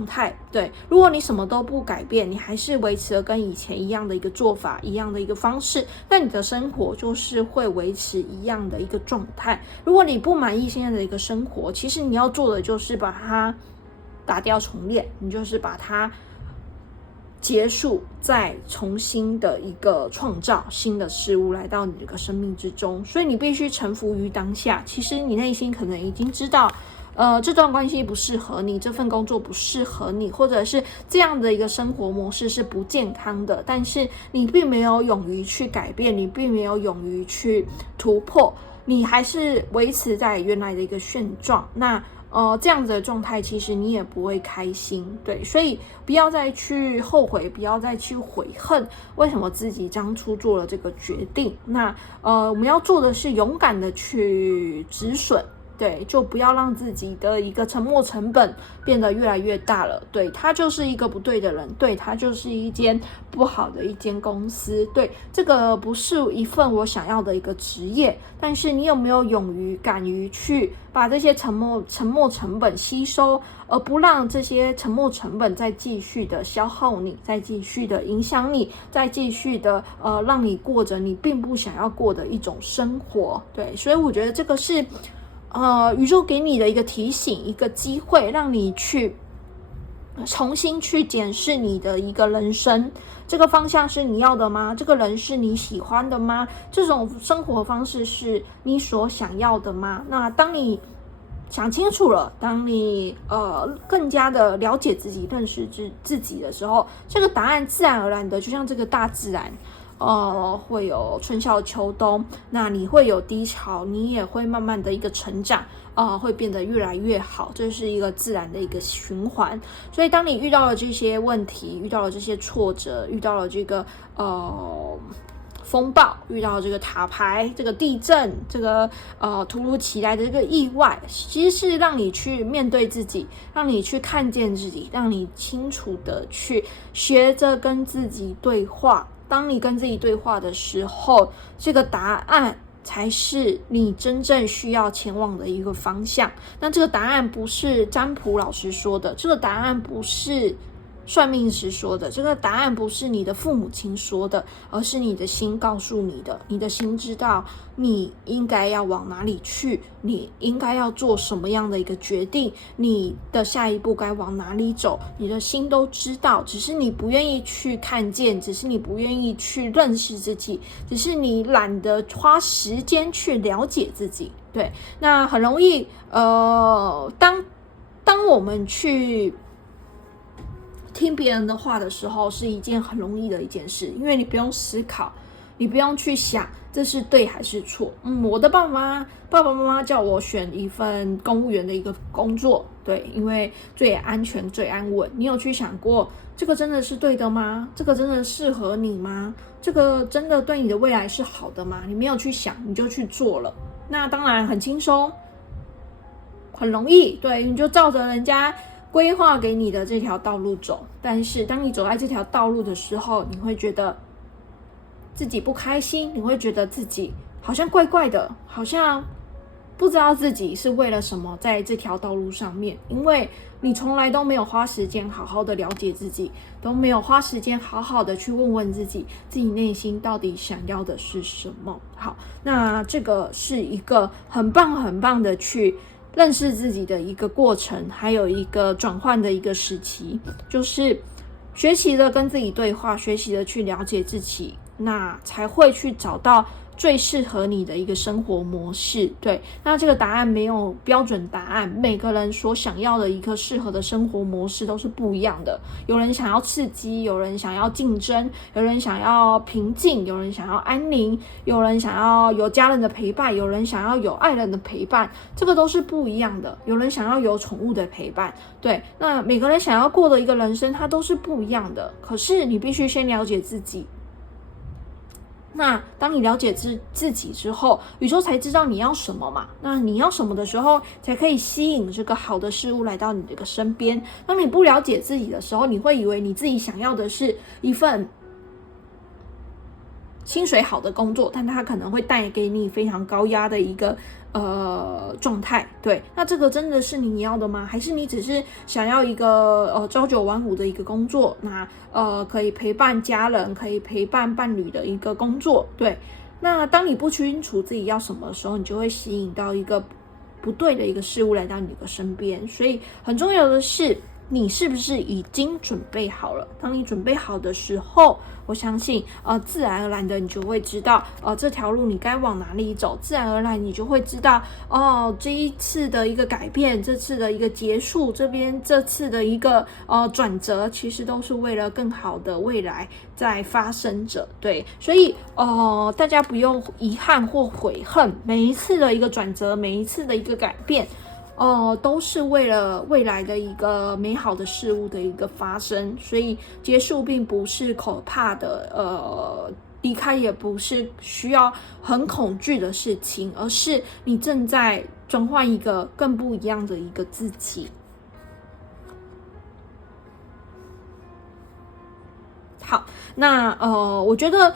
态。对，如果你什么都不改变，你还是维持了跟以前一样的一个做法，一样的一个方式，那你的生活就是会维持一样的一个状态。如果你不满意现在的一个生活，其实你要做的就是把它打掉重练，你就是把它结束，再重新的一个创造新的事物来到你这个生命之中。所以你必须臣服于当下。其实你内心可能已经知道这段关系不适合你，这份工作不适合你，或者是这样的一个生活模式是不健康的，但是你并没有勇于去改变，你并没有勇于去突破，你还是维持在原来的一个现状。那这样子的状态，其实你也不会开心。对，所以不要再去后悔，不要再去悔恨为什么自己当初做了这个决定。那我们要做的是勇敢的去止损。对，就不要让自己的一个沉没成本变得越来越大了。对，他就是一个不对的人，对，他就是一间不好的一间公司。对，这个不是一份我想要的一个职业，但是你有没有敢于去把这些沉没成本吸收，而不让这些沉没成本再继续的消耗你，再继续的影响你，再继续的让你过着你并不想要过的一种生活。对，所以我觉得这个是宇宙给你的一个提醒，一个机会，让你去重新去检视你的一个人生。这个方向是你要的吗？这个人是你喜欢的吗？这种生活方式是你所想要的吗？那当你想清楚了，当你更加的了解自己，认识自己的时候，这个答案自然而然的，就像这个大自然会有春夏秋冬，那你会有低潮，你也会慢慢的一个成长，会变得越来越好，这是一个自然的一个循环。所以当你遇到了这些问题，遇到了这些挫折，遇到了这个风暴，遇到这个塔牌，这个地震，这个突如其来的这个意外，其实是让你去面对自己，让你去看见自己，让你清楚的去学着跟自己对话。当你跟自己对话的时候，这个答案才是你真正需要前往的一个方向。那这个答案不是占卜老师说的，这个答案不是算命师说的，这个答案不是你的父母亲说的，而是你的心告诉你的。你的心知道你应该要往哪里去，你应该要做什么样的一个决定，你的下一步该往哪里走，你的心都知道，只是你不愿意去看见，只是你不愿意去认识自己，只是你懒得花时间去了解自己。对，那很容易当我们去听别人的话的时候，是一件很容易的一件事，因为你不用思考，你不用去想这是对还是错。我的爸爸妈妈叫我选一份公务员的一个工作，对，因为最安全最安稳。你有去想过这个真的是对的吗？这个真的适合你吗？这个真的对你的未来是好的吗？你没有去想，你就去做了，那当然很轻松很容易，对，你就照着人家规划给你的这条道路走。但是当你走在这条道路的时候，你会觉得自己不开心，你会觉得自己好像怪怪的，好像不知道自己是为了什么在这条道路上面，因为你从来都没有花时间好好的了解自己，都没有花时间好好的去问问自己内心到底想要的是什么。好，那这个是一个很棒的去认识自己的一个过程，还有一个转换的一个时期，就是学习的跟自己对话，学习的去了解自己，那才会去找到最适合你的一个生活模式。对，那这个答案没有标准答案，每个人所想要的一个适合的生活模式都是不一样的。有人想要刺激，有人想要竞争，有人想要平静，有人想要安宁，有人想要有家人的陪伴，有人想要有爱人的陪伴，这个都是不一样的。有人想要有宠物的陪伴，对，那每个人想要过的一个人生它都是不一样的。可是你必须先了解自己，那当你了解自己之后，宇宙才知道你要什么嘛。那你要什么的时候，才可以吸引这个好的事物来到你的身边。当你不了解自己的时候，你会以为你自己想要的是一份薪水好的工作，但它可能会带给你非常高压的一个状态。对，那这个真的是你要的吗？还是你只是想要一个朝九晚五的一个工作，那可以陪伴家人，可以陪伴伴侣的一个工作。对，那当你不清楚自己要什么的时候，你就会吸引到一个不对的一个事物来到你的身边。所以很重要的是，你是不是已经准备好了？当你准备好的时候，我相信自然而然的你就会知道这条路你该往哪里走，自然而然你就会知道这一次的一个改变，这次的一个结束，这次的一个转折，其实都是为了更好的未来在发生着。对，所以大家不用遗憾或悔恨，每一次的一个转折，每一次的一个改变都是为了未来的一个美好的事物的一个发生。所以结束并不是可怕的，离开也不是需要很恐惧的事情，而是你正在转换一个更不一样的一个自己。好，那我觉得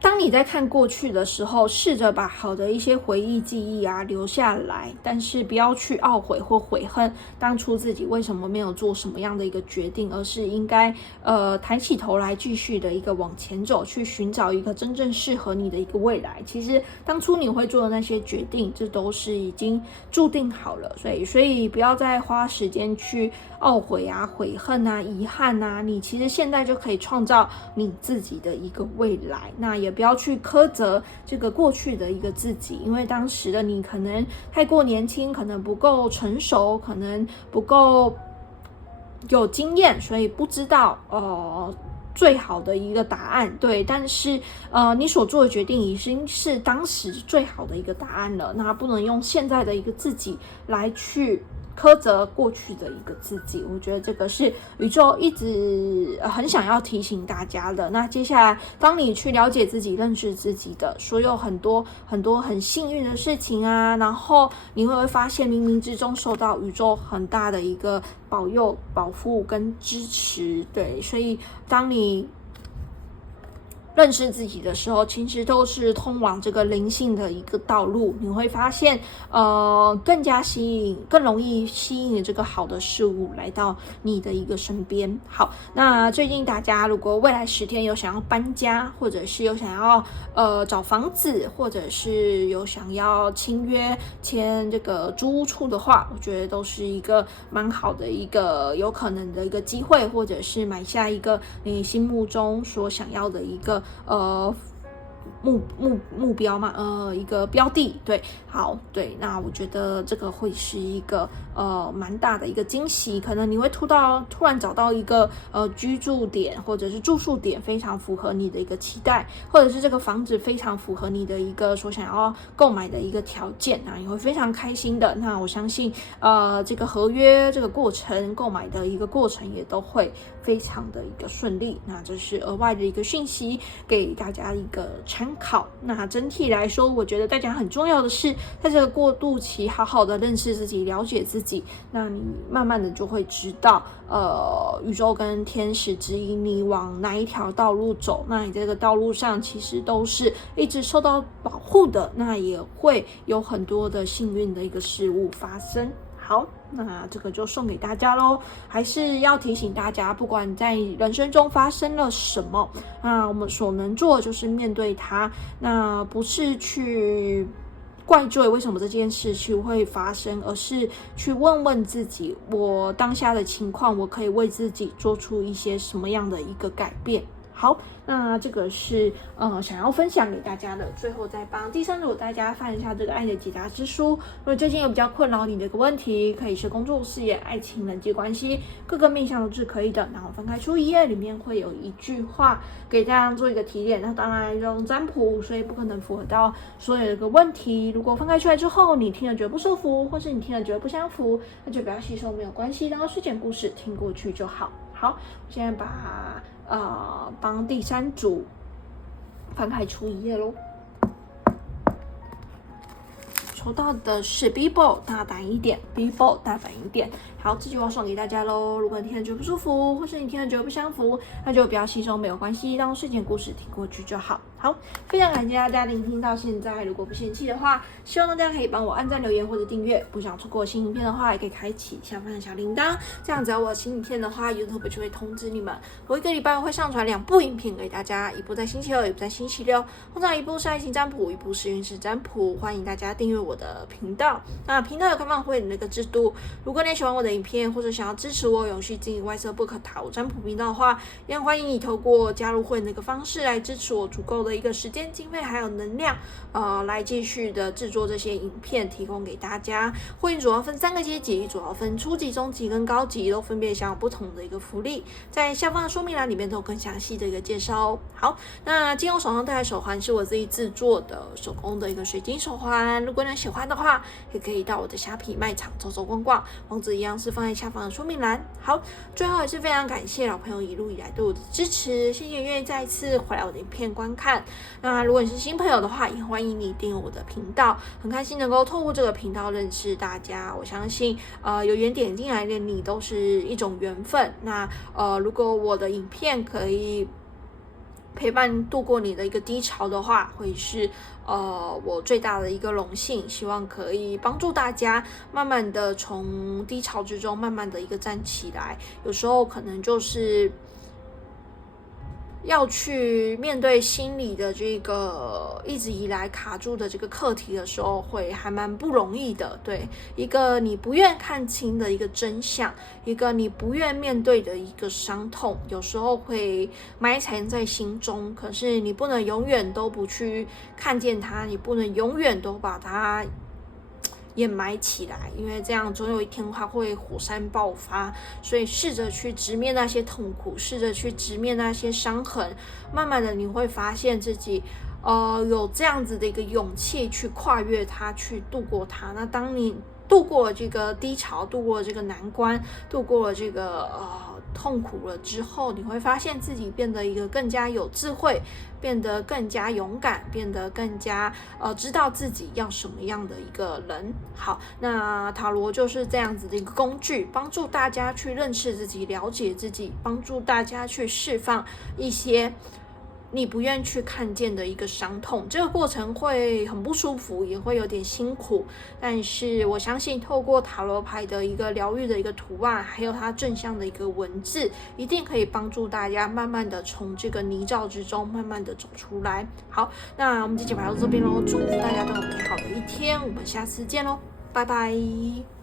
当你在看过去的时候，试着把好的一些回忆记忆留下来，但是不要去懊悔或悔恨当初自己为什么没有做什么样的一个决定，而是应该抬起头来继续的一个往前走，去寻找一个真正适合你的一个未来。其实当初你会做的那些决定，这都是已经注定好了，所以不要再花时间去懊悔悔恨遗憾你其实现在就可以创造你自己的一个未来。那也不要去苛责这个过去的一个自己，因为当时的你可能太过年轻，可能不够成熟，可能不够有经验，所以不知道最好的一个答案。对，但是你所做的决定已经是当时最好的一个答案了，那不能用现在的一个自己来去苛责过去的一个自己。我觉得这个是宇宙一直很想要提醒大家的。那接下来当你去了解自己，认识自己的所有很多很幸运的事情然后你会发现冥冥之中受到宇宙很大的一个保佑保护跟支持。对，所以当你认识自己的时候，其实都是通往这个灵性的一个道路。你会发现，更容易吸引这个好的事物来到你的一个身边。好，那最近大家如果未来10天有想要搬家，或者是有想要找房子，或者是有想要签这个租屋处的话，我觉得都是一个蛮好的一个有可能的一个机会，或者是买下一个你心目中所想要的一个目标嘛，一个标的，对，好，对，那我觉得这个会是一个蛮大的一个惊喜，可能你会突然找到一个居住点或者是住宿点非常符合你的一个期待，或者是这个房子非常符合你的一个所想要购买的一个条件，那你会非常开心的。那我相信这个合约这个过程购买的一个过程也都会非常的一个顺利，那这是额外的一个讯息给大家一个参考。那整体来说，我觉得大家很重要的是在这个过渡期好好的认识自己，了解自己，那你慢慢的就会知道宇宙跟天使指引你往哪一条道路走，那你这个道路上其实都是一直受到保护的，那也会有很多的幸运的一个事物发生。好，那这个就送给大家咯，还是要提醒大家，不管在人生中发生了什么，那我们所能做的就是面对它，那不是去怪罪为什么这件事情会发生，而是去问问自己，我当下的情况，我可以为自己做出一些什么样的一个改变。好，那这个是想要分享给大家的。最后再帮第三组大家翻一下这个爱的解答之书。如果最近有比较困扰你的一个问题，可以是工作、事业、爱情、人际关系，各个面向都是可以的。然后分开出一页，里面会有一句话给大家做一个提点。那当然用占卜，所以不可能符合到所有的一个问题。如果分开出来之后，你听了觉得不舒服，或是你听了觉得不相符，那就不要吸收，没有关系，然后睡前故事听过去就好。好，我现在帮第三组翻开出一页咯。抽到的是 Bible 大胆一点 ，Bible 大胆一点。好，这句话送给大家咯。如果你听了觉得不舒服，或是你听了觉得不相符，那就不要吸收，没有关系，当睡前故事听过去就好。好，非常感谢大家聆听到现在。如果不嫌弃的话，希望大家可以帮我按赞、留言或者订阅。不想错过新影片的话，也可以开启下方的小铃铛，这样只要我有新影片的话 ，YouTube 就会通知你们。我一个礼拜会上传2部影片给大家，一部在星期二，一部在星期六。通常一部是爱情占卜，一部是运势占卜。欢迎大家订阅我的频道。那频道有开放会员的一个制度，如果你喜欢我的影片，或者想要支持我永续经营WiseBook塔罗占卜频道的话，也欢迎你透过加入会员的一个方式来支持我足够的一个时间、经费还有能量，来继续的制作这些影片，提供给大家。会员主要分3个阶级，主要分初级、中级跟高级，都分别享有不同的一个福利，在下方的说明栏里面都有更详细的一个介绍哦。好，那今天我手上戴的手环是我自己制作的手工的一个水晶手环，如果你喜欢的话，也可以到我的虾皮卖场走走逛逛，网址一样是放在下方的说明栏。好，最后也是非常感谢老朋友一路以来对我的支持，谢谢愿意再一次回来我的影片观看。那如果你是新朋友的话，也欢迎你订阅我的频道，很开心能够透过这个频道认识大家。我相信有缘点进来的你都是一种缘分。那如果我的影片可以陪伴度过你的一个低潮的话，会是我最大的一个荣幸，希望可以帮助大家慢慢的从低潮之中慢慢的一个站起来。有时候可能就是要去面对心理的这个一直以来卡住的这个课题的时候，会还蛮不容易的。对，一个你不愿看清的一个真相，一个你不愿面对的一个伤痛，有时候会埋藏在心中，可是你不能永远都不去看见它，你不能永远都把它掩埋起来，因为这样总有一天它会火山爆发。所以试着去直面那些痛苦，试着去直面那些伤痕，慢慢的你会发现自己有这样子的一个勇气去跨越它，去度过它。那当你度过了这个低潮，度过了这个难关，度过了这个痛苦了之后，你会发现自己变得一个更加有智慧，变得更加勇敢，变得更加知道自己要什么样的一个人。好，那塔罗就是这样子的一个工具，帮助大家去认识自己，了解自己，帮助大家去释放一些你不愿去看见的一个伤痛。这个过程会很不舒服，也会有点辛苦，但是我相信透过塔罗牌的一个疗愈的一个图案，还有它正向的一个文字，一定可以帮助大家慢慢的从这个泥沼之中慢慢的走出来。好，那我们这集就到这边咯，祝福大家都有美好的一天，我们下次见咯，拜拜。